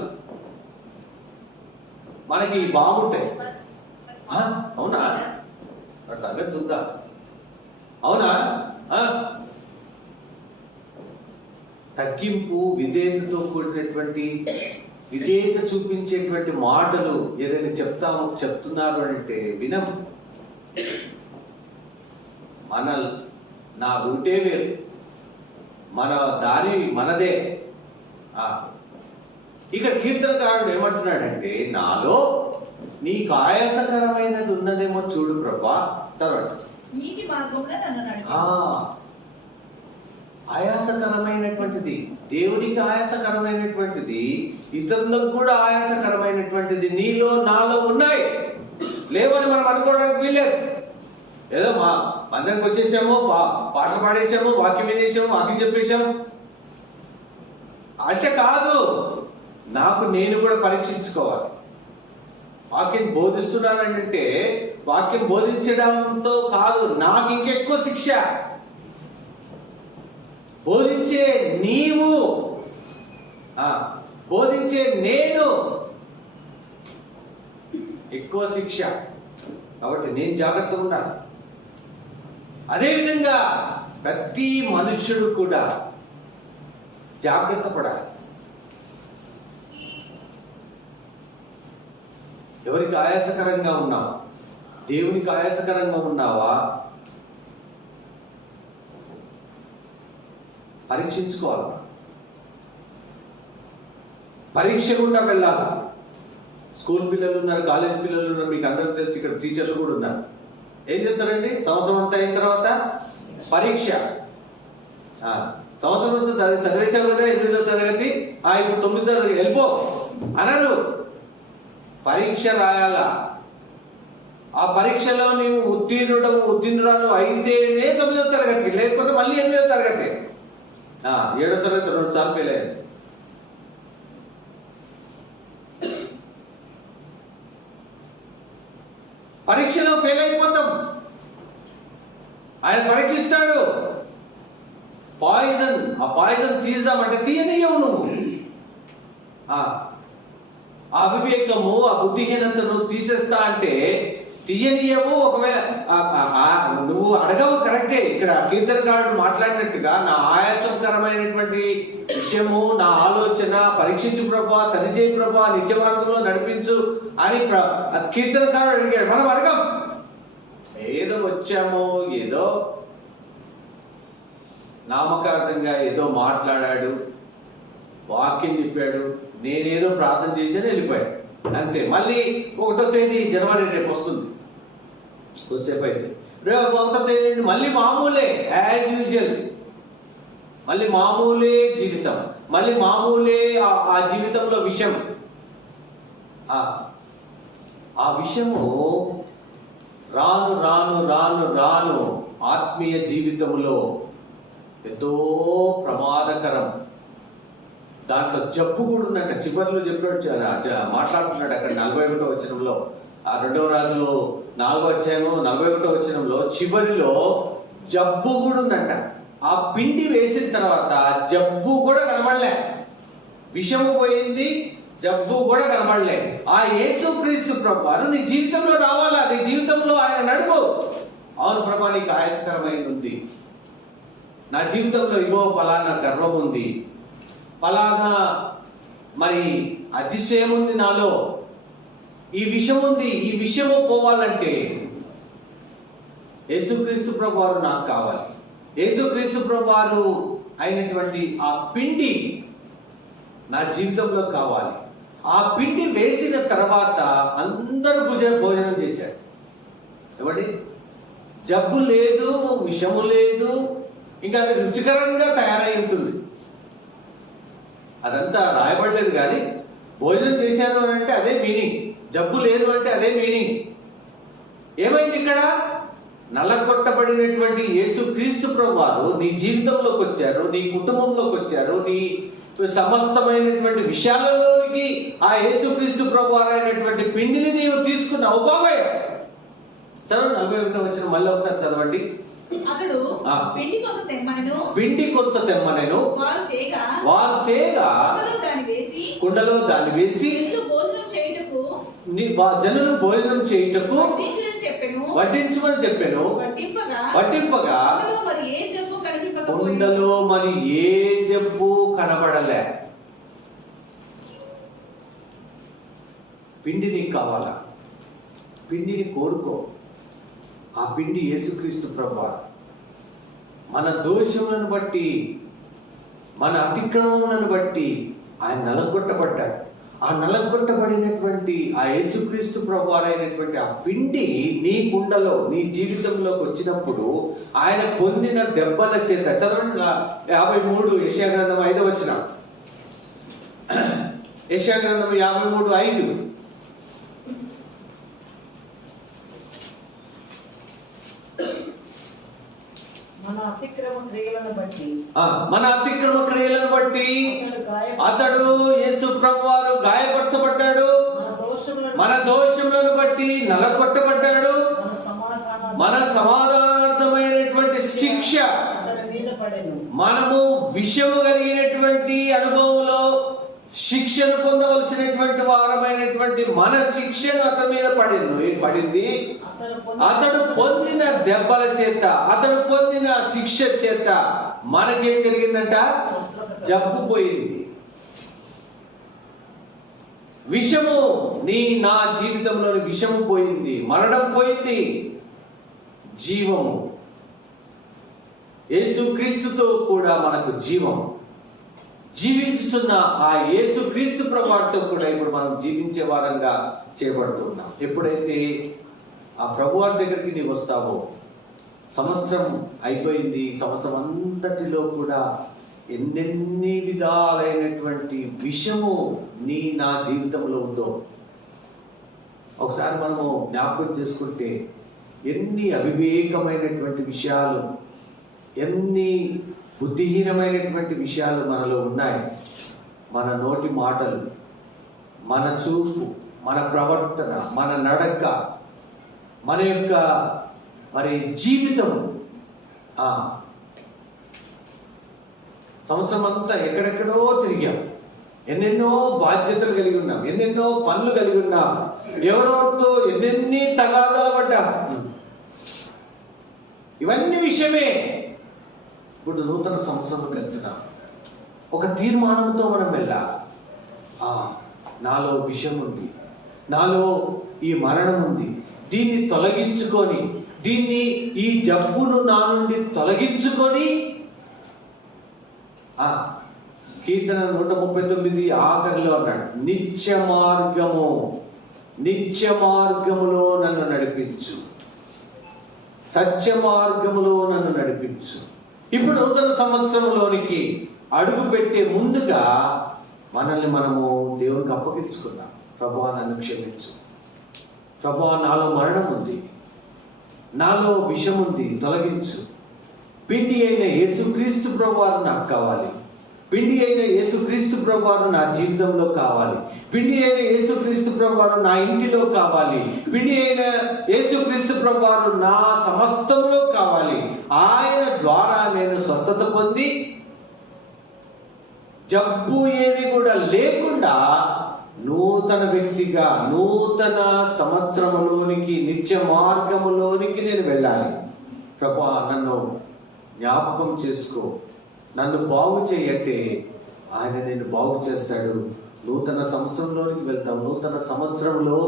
మనకి బాగుంటాయి. అవునా? సంగతి చూద్దాం. అవునా? తగ్గింపు, విధేయతతో కూడినటువంటి, విధేయత చూపించేటువంటి మాటలు ఏదైనా చెప్తున్నారు అంటే వినం. నా రూటే వేరు, మన దారి మనదే. ఇక్కడ కీర్తనకారుడు ఏమంటున్నాడంటే, నాలో నీకు ఆయాసకరమైనది ఉన్నదేమో చూడు ప్రభా. చదవండి. ఆయాసకరమైనటువంటిది, దేవునికి ఆయాసకరమైనటువంటిది, ఇతరులకు కూడా ఆయాసకరమైనటువంటిది నీలో నాలో ఉన్నాయి. లేవని మనం అనుకోవడానికి వీల్లేదు. ఏదో అందరికి వచ్చేసాము, పాటలు పాడేసాము, వాక్యం వినేసాము, వాక్యం చెప్పేశాము అంటే కాదు. నాకు నేను కూడా పరీక్షించుకోవాలి. వాక్యం బోధిస్తున్నానంటే వాక్యం బోధించడంతో కాదు, నాకు ఇంకెక్కువ శిక్ష. బోధించే నీవు, బోధించే నేను ఎక్కువ శిక్ష. కాబట్టి నేను జాగ్రత్తగా ఉండాలి. అదేవిధంగా ప్రతి మనుష్యుడు కూడా జాగ్రత్త పడాలి. ఎవరికి ఆయాసకరంగా ఉన్నావా? దేవునికి ఆయాసకరంగా ఉన్నావా? పరీక్షించుకోవాలి. పరీక్ష గుండా వెళ్ళాలి. స్కూల్ పిల్లలు ఉన్నారు, కాలేజ్ పిల్లలు ఉన్నారు, మీకు అందరికీ తెలిసి ఇక్కడ టీచర్లు కూడా ఉన్నారు. ఏం చేస్తారండి? సంవత్సరం అంతా అయిన తర్వాత పరీక్ష. సంవత్సరం అంతా చదివేశావు కదా, 8వ తరగతి, ఇప్పుడు 9వ తరగతి వెళ్ళిపో అన్నారు. పరీక్ష రాయాలా? ఆ పరీక్షలో నీవు ఉత్తీర్ణురాలు అయితేనే 9వ తరగతి, లేకపోతే మళ్ళీ 8వ తరగతి. 7వ తరగతి 2 సార్లు ఫెయిల్ అయ్యాను. పరీక్షలో ఫెయిల్ అయిపోతాం. ఆయన పరీక్షిస్తాడు. ఆ పాయిజన్ తీద్దామంటే తీయనియవు నువ్వు. ఆ అవివేకము, ఆ బుద్ధిహీనతను తీసేస్తా అంటే తీయనియవు. ఒకవేళ నువ్వు అడగవు, కరెక్టే. ఇక్కడ కీర్తనకారుడు మాట్లాడినట్టుగా నా ఆయాసకరమైనటువంటి విషయము, నా ఆలోచన పరీక్షించు ప్రభా, సరిచేయి ప్రభా, నిత్య మార్గంలో నడిపించు అని కీర్తనకారుడు అడిగాడు. మనం అడగం. ఏదో వచ్చాము, ఏదో నామకార్థంగా ఏదో మాట్లాడాడు, వాక్యం చెప్పాడు, నేనేదో ప్రార్థన చేసి వెళ్ళిపోయాడు, అంతే. మళ్ళీ 1వ తేదీ జనవరి రేపు వస్తుంది, కొద్దిసేపు అయితే రేపు 1వ తేదీ మళ్ళీ మామూలే, యాజ్ యూజువల్. మళ్ళీ మామూలే జీవితం, మళ్ళీ మామూలే ఆ జీవితంలో విషయం. ఆ విషయము రాను రాను రాను రాను ఆత్మీయ జీవితంలో ఎంతో ప్రమాదకరం. దాంట్లో జబ్బు కూడా ఉందంట. చివరిలో చెప్పాడు, మాట్లాడుతున్నాడు అక్కడ 41వ వచనంలో, ఆ 2వ రాజులో 4వ అధ్యాయము 41వ వచనంలో చివరిలో జబ్బు కూడా ఉందంట. ఆ పిండి వేసిన తర్వాత జబ్బు కూడా కనబడలే, విషము పోయింది, జబ్బు కూడా కనబడలే. ఆ యేసుక్రీస్తు ప్రభువారు నీ జీవితంలో రావాలా, నీ జీవితంలో ఆయన నడుగు. అవును ప్రభా, నీకు ఆయాసకరమైంది ఉంది, నా జీవితంలో ఇగో ఫలానా గర్వం ఉంది, ఫలానా మరి అతిశయం ఉంది, నాలో ఈ విషయం ఉంది, ఈ విషయము పోవాలంటే యేసుక్రీస్తు ప్రభువారు నాకు కావాలి. యేసుక్రీస్తు ప్రభువారు అయినటువంటి ఆ పిండి నా జీవితంలో కావాలి. ఆ పిండి వేసిన తర్వాత అందరూ భోజనం చేశారు. ఏమండి, జబ్బు లేదు, విషము లేదు, ఇంకా అది రుచికరంగా తయారై ఉంటుంది. అదంతా రాయబడలేదు, కానీ భోజనం చేశారు అని అంటే అదే మీనింగ్. జబ్బు లేదు అంటే అదే మీనింగ్. ఏమైంది ఇక్కడ? నల్లగొట్టబడినటువంటి యేసుక్రీస్తు ప్రభువారు నీ జీవితంలోకి వచ్చారు, నీ కుటుంబంలోకి వచ్చారు, నీ సమస్తమైనటువంటి విషయాలలోనికి ఆ యేసుక్రీస్తు ప్రభువారు అయినటువంటి పిండిని నీవు తీసుకున్నావు. బాబాయ్ చదవండి, 41వ వచనం మళ్ళీ ఒకసారి చదవండి. అతడు పిండి కొంత తెమ్మనెను, వారు తేగ కుండలో దాన్ని వేసి జనులు భోజనం చేయుటకు వడ్డించమని చెప్పాను. వడ్డింపగా కుండలో మరి ఏ జబ్బు కనబడలే. పిండి నీకు కావాలా? పిండిని కోరుకో. ఆ పిండి యేసుక్రీస్తు ప్రభువారు. మన దోషములను బట్టి, మన అతిక్రమములను బట్టి ఆయన నలగొట్టబడ్డాడు. ఆ నలగొట్టబడినటువంటి ఆ యేసుక్రీస్తు ప్రభువారు అయినటువంటి ఆ పిండి నీ కుండలో, నీ జీవితంలోకి వచ్చినప్పుడు ఆయన పొందిన దెబ్బల చేత, చదవండి 53 యెషయా గ్రంథం 5వ వచనం. యెషయా గ్రంథం 53:5. మన అతిక్రమ క్రియలను బట్టి అతడు యేసు ప్రభువారు గాయపరచబడ్డాడు. మన దోషములను బట్టి నలగొట్టబడ్డాడు. మన సమాధానార్థమైనటువంటి శిక్ష, మనము విషము కలిగినటువంటి అనుభవంలో శిక్షను పొందవలసినటువంటి వారమైనటువంటి మన శిక్షను అతని మీద పడింది. అతడు పొందిన దెబ్బల చేత, అతడు పొందిన శిక్ష చేత మనకేం జరిగిందంట? జబ్బు పోయింది. విషము నా జీవితంలోని విషము పోయింది, మరణం పోయింది, జీవము. యేసుక్రీస్తుతో కూడా మనకు జీవం. జీవించుతున్న ఆ యేసుక్రీస్తు ప్రభువారితో కూడా ఇప్పుడు మనం జీవించే వారంగా చేయబడుతున్నాం. ఎప్పుడైతే ఆ ప్రభువారి దగ్గరికి నీవు వస్తావో, సంవత్సరం అయిపోయింది, సంవత్సరం అంతటిలో కూడా ఎన్నెన్ని విధాలైనటువంటి విషము నా జీవితంలో ఉందో, ఒకసారి మనము జ్ఞాపకం చేసుకుంటే ఎన్ని అవివేకమైనటువంటి విషయాలు, ఎన్ని బుద్ధిహీనమైనటువంటి విషయాలు మనలో ఉన్నాయి. మన నోటి మాటలు, మన చూపు, మన ప్రవర్తన, మన నడక, మన యొక్క జీవితం. సంవత్సరం అంతా ఎక్కడెక్కడో తిరిగాం, ఎన్నెన్నో బాధ్యతలు కలిగి ఉన్నాం, ఎన్నెన్నో పనులు కలిగి ఉన్నాం, ఎవరెవరితో ఎన్నెన్ని తగాదాలు పడ్డాం. ఇవన్నీ విషయమే. ఇప్పుడు నూతన సంవత్సరంలోకి వెళ్తున్నాం. ఒక తీర్మానంతో మనం వెళ్ళాలి. నాలో విషయం ఉంది, నాలో ఈ మరణం ఉంది, దీన్ని తొలగించుకొని, ఈ జబ్బును నా నుండి తొలగించుకొని, కీర్తన 139 ఆఖరిలో అన్నాడు, నిత్య మార్గములో నన్ను నడిపించు, సత్య మార్గములో నన్ను నడిపించు. ఇప్పుడు నూతన సంవత్సరంలోనికి అడుగు పెట్టే ముందుగా మనల్ని మనము దేవునికి అప్పగించుకున్నాం. ప్రభువా నన్ను క్షమించు, ప్రభువా నాలో మరణం ఉంది, నాలో విషం ఉంది, తొలగించు. పిండి అయిన యేసుక్రీస్తు ప్రభువారు నాకు కావాలి, పిండి అయిన యేసుక్రీస్తు ప్రభువారు నా జీవితంలో కావాలి, పిండి అయిన యేసుక్రీస్తు ప్రభువారు నా ఇంటిలో కావాలి, పిండి అయిన యేసుక్రీస్తు ప్రభువారు నా సమస్తంలో కావాలి. ఆయన ద్వారా నేను స్వస్థత పొంది జబ్బు ఏది కూడా లేకుండా నూతన వ్యక్తిగా నూతన సంవత్సరములోనికి, నిత్య మార్గములోనికి నేను వెళ్ళాలి. ప్రభువా నన్ను జ్ఞాపకం చేసుకో, నన్ను బాగు చేయంటే ఆయన నేను బాగు చేస్తాడు. నూతన సంవత్సరంలోనికి వెళ్తాం. నూతన సంవత్సరంలో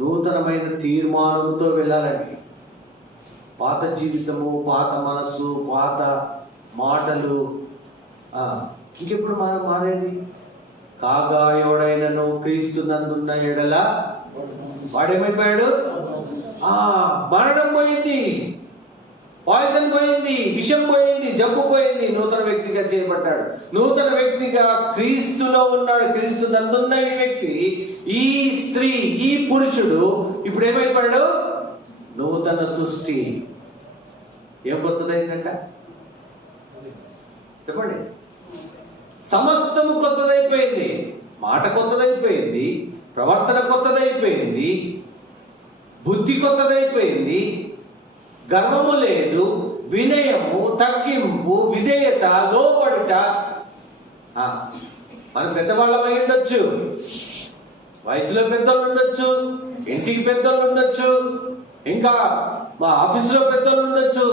నూతనమైన తీర్మానంతో వెళ్ళాలండి. పాత జీవితము, పాత మనస్సు, పాత మాటలు ఇంకెప్పుడు మారేది? కాగా ఎవడైనను క్రీస్తు నందున్న ఎడల వాడేమైపోయాడు? మరణం పోయింది, పాయిజన్ పోయింది, విషం పోయింది, జబ్బు పోయింది, నూతన వ్యక్తిగా చేయబడ్డాడు. నూతన వ్యక్తిగా క్రీస్తులో ఉన్నాడు. క్రీస్తు నందున్న ఈ వ్యక్తి, ఈ స్త్రీ, ఈ పురుషుడు ఇప్పుడు ఏమైపోయాడు? నూతన సృష్టి. ఏం కొత్తదైందంట చెప్పండి. సమస్తము కొత్తదైపోయింది. మాట కొత్తదైపోయింది, ప్రవర్తన కొత్తదైపోయింది, బుద్ధి కొత్తదైపోయింది, గర్వము లేదు, వినయము, తగ్గింపు, విధేయత, లోబడుట. మనం పెద్దవాళ్ళమై ఉండొచ్చు, వయసులో పెద్దోళ్ళు ఉండొచ్చు, ఇంటికి పెద్దోళ్ళు ఉండొచ్చు, ఇంకా మా ఆఫీసులో పెద్దోళ్ళు ఉండొచ్చు,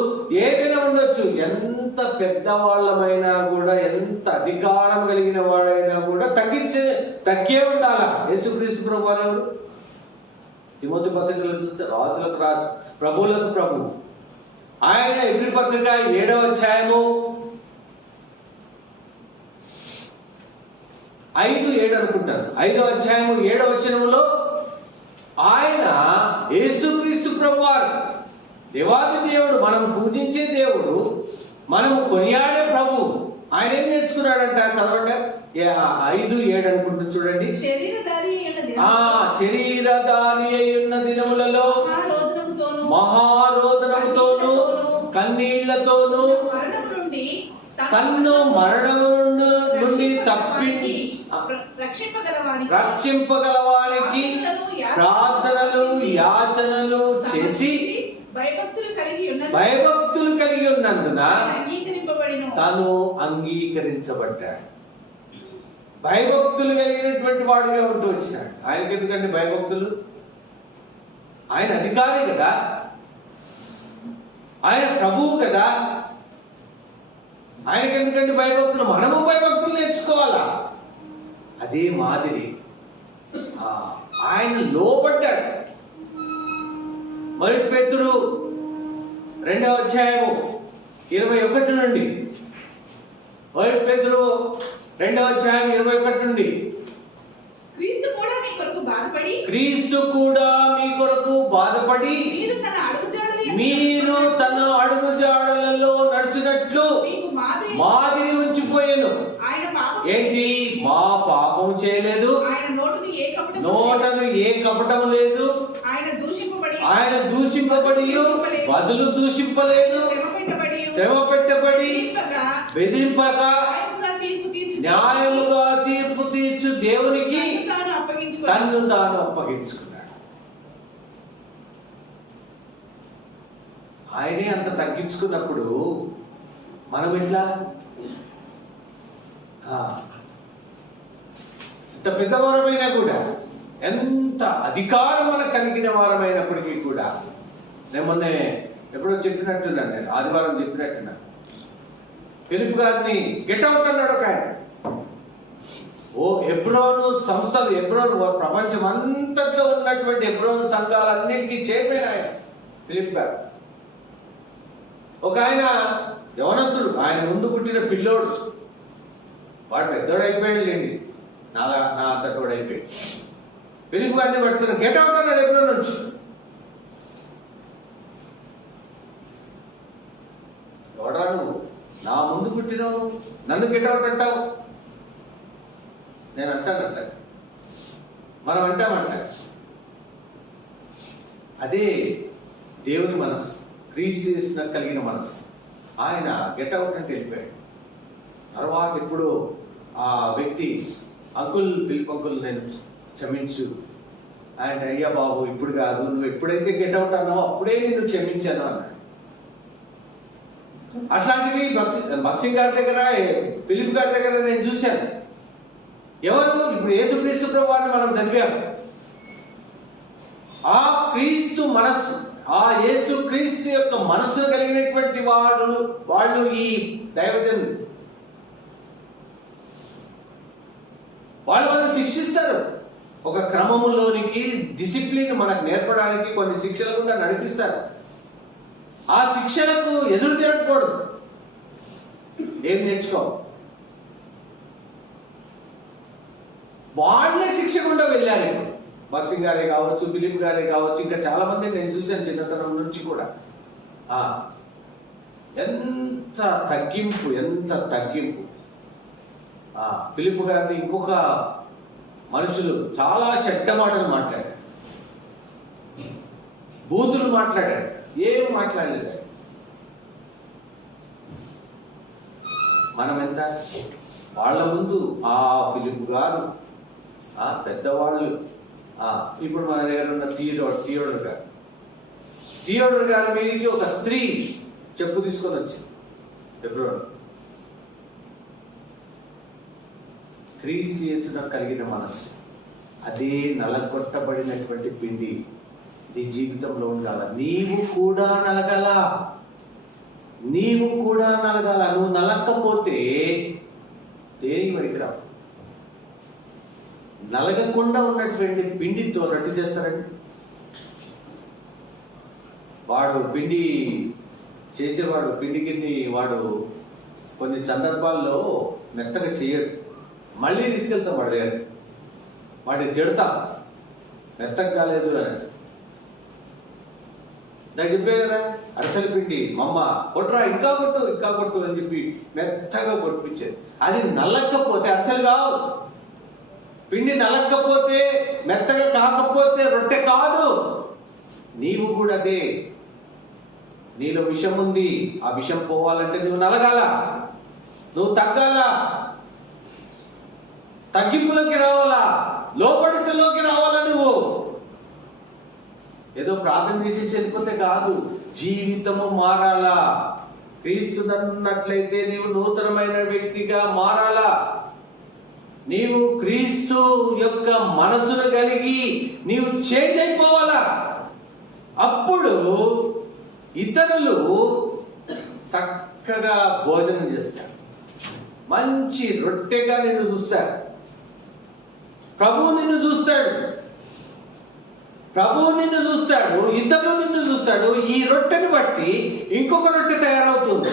ఏదైనా ఉండొచ్చు. ఎంత పెద్దవాళ్ళమైనా కూడా, ఎంత అధికారం కలిగిన వాడైనా కూడా తగ్గే ఉండాలా. యేసుక్రీస్తు ప్రభువారు ఎవరు? తిమోతి పత్రికలో చూస్తే రాజులకు రాజు, ప్రభువులకు ప్రభు. ఆయన ఎబ్రీ పత్రిక 7వ అధ్యాయము 5-7 అనుకుంటాను, 5వ అధ్యాయము 7వ వచనములో ఆయన యేసుక్రీస్తు ప్రభువారు, దేవాది దేవుడు, మనం పూజించే దేవుడు, మనము కొనియాడే ప్రభు. ఆయన ఏం నేర్చుకున్నాడంట? చదవండి. 5-7 అనుకుంటుంది చూడండి. శరీరధారి అయి ఉన్న దినములలో మహారోదనముతోను కన్నీళ్లతోను తన్ను మరణము నుండి తప్పించి రక్షింపగలవానికి ప్రార్థనలు యాచనలు చేసి భయభక్తులు కలిగి ఉన్నందున తను అంగీకరించబడ్డాడు. భయభక్తులు కలిగినటువంటి వాడిగా ఉంటూ వచ్చినాడు. ఆయనకి ఎందుకంటే భయభక్తులు? ఆయన అధికారి కదా, ఆయన ప్రభువు కదా, ఆయనకి ఎందుకంటే భయభక్తులు? మనము భయభక్తులు నేర్చుకోవాలా. అదే మాదిరి ఆయన లోబడ్డాడు. 1 పేతురు 2వ అధ్యాయము 21 నుండి, 1 పేతురు 2వ అధ్యాయం 21 నుండి, క్రీస్తు కూడా మీ కొరకు బాధపడి మీరు తన అడుగుజాడలలో నడిచినట్లు మాదిరి ఉంచిపోయాను. ఏంటి? మా పాపం చేయలేదు, నోటను ఏ కపటం లేదు, బదులు దూషింపలేదు, శ్రమ పెట్టబడి బెదిరింపగా న్యాయముగా తీర్పు తీర్చు దేవునికి తన్ను తాను అప్పగించుకున్నాడు. ఆయనే అంత తగ్గించుకున్నప్పుడు మనం ఎట్లా? ఎంత పెద్దవారమైనా కూడా, ఎంత అధికారం మనకు కలిగిన వారమైనప్పటికీ కూడా, నేను మొన్న ఎప్పుడో చెప్పినట్టున్నాను, నేను ఆదివారం చెప్పినట్టున్నాను, ఫిలిప్ గారిని గెట్ అవుట్ అన్నాడు ఒక ఆయన. ఓ ఎబ్రోను సంస్థలు, ఎబ్రోను ప్రపంచం అంతట్లో ఉన్నటువంటి ఎబ్రోను సంఘాలన్నిటికీ చైర్మన్ ఆయన ఫిలిప్ గారు. ఒక ఆయన యవనస్తుడు, ఆయన ముందు పుట్టిన పిల్లోడు, వాడు పెద్దోడు అయిపోయాడు లేండి, నా అంతటోడు అయిపోయాడు. ఫిలిప్ గారిని పట్టుకుని గెట్ అవుట్ అన్నాడు ఎబ్రో నుంచి. ఎవడరా నువ్వు? నా ముందు పుట్టినావు, నన్ను గెట్ అవుట్ అంటావు? నేను అంటాను అట్లా, మనం అంటామంట. అదే దేవుని మనసు, క్రీస్తు కలిగిన మనసు. ఆయన గెట్ అవుట్ అంటే వెళ్ళిపోయాడు. తర్వాత ఇప్పుడు ఆ వ్యక్తి అంకుల్, ఫిలిప్ అంకుల్ నేను క్షమించు అంటే, అయ్యా బాబు ఇప్పుడు కాదు, నువ్వు ఎప్పుడైతే గెట్ అవుట్ అన్నావో అప్పుడే నిన్ను క్షమించాను అన్నాడు. అట్లాంటివి బక్సింగ్ గారి దగ్గర, ఫిలిప్ గారి దగ్గర నేను చూశాను. ఎవరు? ఇప్పుడు యేసుక్రీస్తు ప్రభువాన్ని మనం చదివాము. ఆ క్రీస్తు మనస్సు, ఆ యేసు క్రీస్తు యొక్క మనస్సును కలిగినటువంటి వాళ్ళు ఈ దైవజనులు, వాళ్ళు మనల్ని శిక్షిస్తారు. ఒక క్రమములోనికి, డిసిప్లిన్ మనకు నేర్పడానికి కొన్ని శిక్షల గుండా నడిపిస్తారు. ఆ శిక్షలకు ఎదురు తిరగకూడదు. ఏం నేర్చుకో, వాళ్ళే శిక్ష గుండా వెళ్ళారు. బక్సింగ్ గారే కావచ్చు, ఫిలిప్ గారే కావచ్చు, ఇంకా చాలా మంది నేను చూశాను చిన్నతనం నుంచి కూడా. ఎంత తగ్గింపు, ఎంత తగ్గింపు. ఫిలిప్ గారిని ఇంకొక మనుషులు చాలా చెడ్డ మాటలు మాట్లాడారు, బూతులు మాట్లాడారు, ఏం మాట్లాడలేదు. మనం ఎంత వాళ్ళ ముందు ఆ ఫిలిప్ గారు, పెద్దవాళ్ళు, ఇప్పుడు మన దగ్గర ఉన్న థియోడర్ గారి మీదకి ఒక స్త్రీ చెప్పు తీసుకొని వచ్చింది ఫిబ్రవరి. క్రీస్తు యేసుకు కలిగిన మనస్సు, అదే నలగొట్టబడినటువంటి పిండి నీ జీవితంలో ఉండాల. నీవు కూడా నలగాల. నువ్వు నలగకపోతే దేనికి పనికిరావు. నలగకుండా ఉన్నటువంటి పిండితో రొట్టె చేస్తారండి. వాడు పిండి చేసేవాడు, పిండి గిన్ని వాడు కొన్ని సందర్భాల్లో మెత్తగా చేయడు, మళ్ళీ తీసుకెళ్తాం వాడి దగ్గర, వాడిని తిడతా, మెత్తగా కాలేదు అని. నాకు చెప్పే కదా, అరిసెల పిండి మమ్మ కొట్టురా, ఇంకా కొట్టు అని చెప్పి మెత్తగా కొట్టించేది. అది నల్లకపోతే అరిసెలు కావు. పిండి నలగకపోతే, మెత్తగా కాకపోతే రొట్టె కాదు. నీవు కూడా అదే. నీలో విషం ఉంది, ఆ విషం పోవాలంటే నువ్వు నలగాల, నువ్వు తగ్గాల, తగ్గింపులోకి రావాలా, లోపడిలోకి రావాలా. నువ్వు ఏదో ప్రార్థన చేసేసి వెళ్ళిపోతే కాదు, జీవితము మారాలా. క్రీస్తునన్నట్లయితే నీవు నూతనమైన వ్యక్తిగా మారాలా. నీవు క్రీస్తు యొక్క మనసును కలిగి నీవు చేంజ్ అయిపోవాలా. అప్పుడు ఇతరులు చక్కగా భోజనం చేస్తారు, మంచి రొట్టెగా నిన్ను చూస్తారు. ప్రభువు నిన్ను చూస్తాడు, ఇతరులు నిన్ను చూస్తాడు. ఈ రొట్టెని బట్టి ఇంకొక రొట్టె తయారవుతుంది.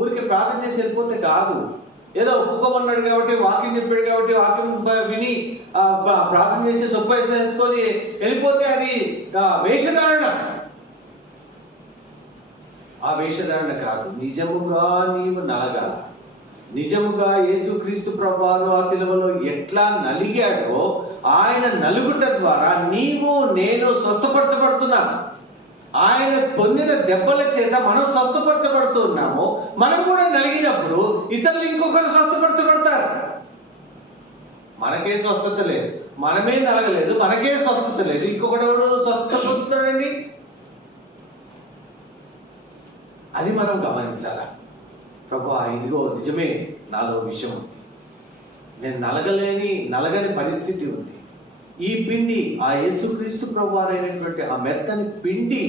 ఊరికి ప్రార్థన చేసి వెళ్ళిపోతే కాదు. ఏదో ఒప్పుకోమన్నాడు కాబట్టి, వాక్యం చెప్పాడు కాబట్టి వాక్యం విని ప్రార్థన చేసి సొప్ప వేసేసుకొని వెళ్ళిపోతే అది వేషధారణ. ఆ వేషధారణ కాదు. నిజముగా నీవు నలగాల. నిజముగా యేసుక్రీస్తు ప్రభువును ఆ శిలువలో ఎట్లా నలిగాడో ఆయన నలుగుట ద్వారా నీవు నేను స్వస్థపరచబడుతున్నాం. ఆయన పొందిన దెబ్బల చేత మనం స్వస్థపరచబడుతున్నాము. మనం కూడా నలిగినప్పుడు ఇతరులు ఇంకొకరు స్వస్థపరచబడతారు. మనకే స్వస్థత లేదు, మనమే నలగలేదు, మనకే స్వస్థత లేదు, ఇంకొకటి స్వస్థత పొందుతాడండి. అది మనం గమనించాలా. ప్రభువా, ఇదిగో నిజమే, నాలో విషయం ఉంది, నేను నలగని పరిస్థితి ఉంది. ఈ పిండి ఆ యేసుక్రీస్తు ప్రభువారైనటువంటి ఆ మెత్తని పిండి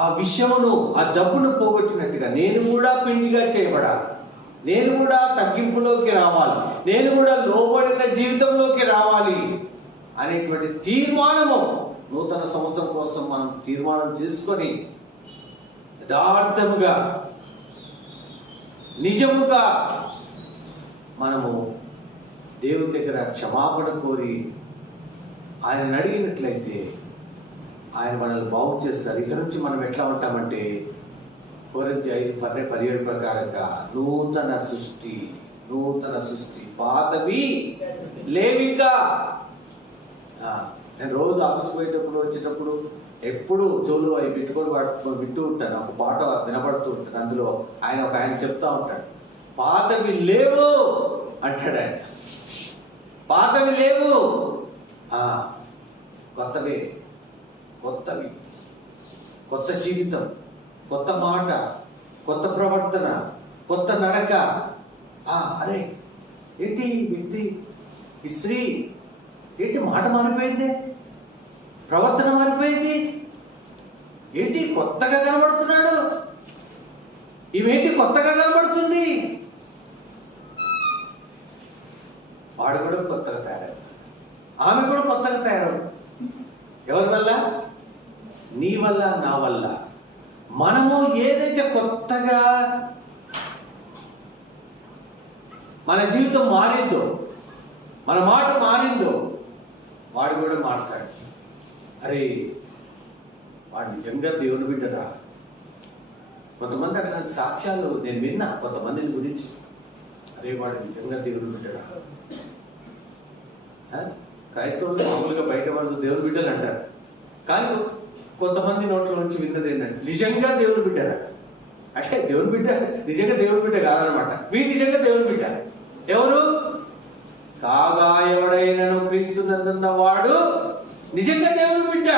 ఆ విషమును, ఆ జబ్బును పోగొట్టినట్టుగా నేను కూడా పిండిగా చేయబడాలి, నేను కూడా తగ్గింపులోకి రావాలి, నేను కూడా లోబడిన జీవితంలోకి రావాలి అనేటువంటి తీర్మానము నూతన సంవత్సరం కోసం మనం తీర్మానం చేసుకొని యథార్థముగా నిజముగా మనము దేవుని దగ్గర క్షమాపణ కోరి ఆయన అడిగినట్లయితే ఆయన మనల్ని బాగు చేస్తారు. ఇక్కడ నుంచి మనం ఎట్లా ఉంటామంటే కొరింథీ 5:17 ప్రకారంగా నూతన సృష్టి, పాతవి లేవిక. నేను రోజు ఆఫీస్కి పోయేటప్పుడు వచ్చేటప్పుడు ఎప్పుడు చెవులు అవి వింటూ ఉంటాను. ఒక పాట వినపడుతూ ఉంటాను. అందులో ఆయన చెప్తా ఉంటాడు, పాతవి లేవు అంటాడు ఆయన. పాతవి లేవు, కొత్తవి, కొత్త జీవితం, కొత్త మాట, కొత్త ప్రవర్తన, కొత్త నడక. అరే ఏంటి వ్యక్తి, ఈ స్త్రీ ఏంటి మాట మారిపోయింది, ప్రవర్తన మారిపోయింది, ఏంటి కొత్తగా కనబడుతున్నాడు, ఇవేంటి కొత్తగా కనబడుతుంది. వాడు కూడా కొత్తగా తయారవుతాడు, ఆమె కూడా కొత్తగా తయారవుతుంది. ఎవరి వల్ల? నీ వల్ల, నా వల్ల. మనము ఏదైతే కొత్తగా మన జీవితం మారిందో, మన మాట మారిందో, వాడు కూడా మారుతాడు. అరే వాడు నిజంగా దేవుని బిడ్డరా. కొంతమంది అట్లాంటి సాక్ష్యాలు నేను విన్నా కొంతమంది గురించి. అరే వాడు నిజంగా దేవుని బిడ్డరా. క్రైస్తవులు మామూలుగా బయట వాళ్ళు దేవుని బిడ్డలు అంటారు, కానీ కొంతమంది నోట్ల నుంచి విన్నది ఏంటంటే నిజంగా దేవుని బిడ్డరా. అంటే దేవుని బిడ్డ నిజంగా దేవుని బిడ్డ కాదనమాట, వీడు నిజంగా దేవుని బిడ్డ. ఎవరు? కాగా ఎవడైనను క్రీస్తునందున్న వాడు నిజంగా దేవుని బిడ్డ,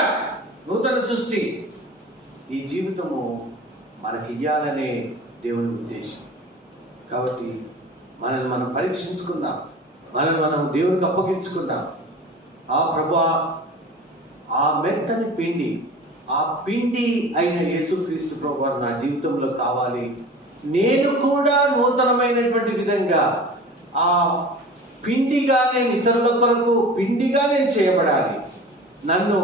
నూతన సృష్టి. ఈ జీవితము మనకి ఇయ్యాలనే దేవుని ఉద్దేశం. కాబట్టి మనల్ని మనం పరీక్షించుకుందాం, మనల్ని మనం దేవునికి అప్పగించుకుందాం. ఆ ప్రభువా, ఆ మెత్తని పిండి, ఆ పిండి అయిన యేసుక్రీస్తు ప్రభువారు నా జీవితంలో కావాలి. నేను కూడా నూతనమైనటువంటి విధంగా ఆ పిండిగా నేను ఇతరుల కొరకు పిండిగా నేను చేయబడాలి, నన్ను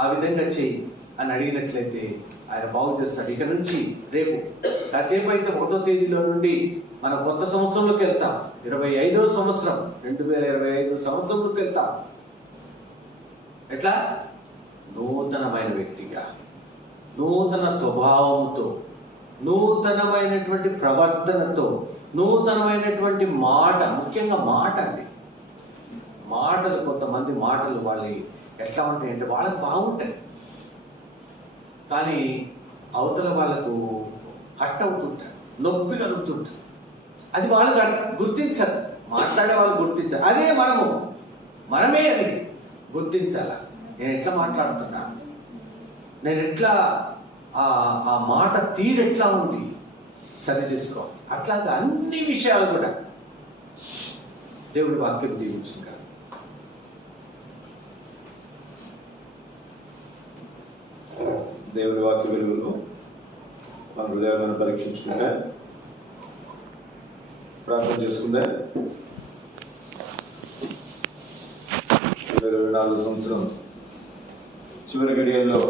ఆ విధంగా చేయి అని అడిగినట్లయితే ఆయన బాగు చేస్తాడు. ఇక నుంచి రేపు కాసేపు అయితే 1వ తేదీలో నుండి మనం కొత్త సంవత్సరంలోకి వెళ్తాం. 25వ సంవత్సరం, 2025 సంవత్సరంలోకి వెళ్తాం. ఎట్లా? నూతనమైన వ్యక్తిగా, నూతన స్వభావంతో, నూతనమైనటువంటి ప్రవర్తనతో, నూతనమైనటువంటి మాట, ముఖ్యంగా మాట అండి. మాటలు, కొంతమంది మాటలు వాళ్ళు ఎట్లా ఉంటాయంటే వాళ్ళకు బాగుంటాయి, కానీ అవతల వాళ్ళకు హట్ అవుతుంటారు, నొప్పి కలుగుతుంటారు. అది వాళ్ళు గుర్తించరు, మాట్లాడే వాళ్ళు గుర్తించరు. అదే మనమే అది గుర్తించాలా. నేను ఎట్లా మాట్లాడుతున్నా, నేను ఎట్లా ఆ మాట తీరు ఎట్లా ఉంది సరి చేసుకోవాలి. అట్లాగా అన్ని విషయాలు కూడా దేవుడి వాక్యం దీవించుగా. దేవుని వాక్య వెలుగులో మన హృదయాలను పరీక్షించుకుంటే, ప్రార్థన చేసుకుంటే 2024 సంవత్సరం చివరి గడియల్లో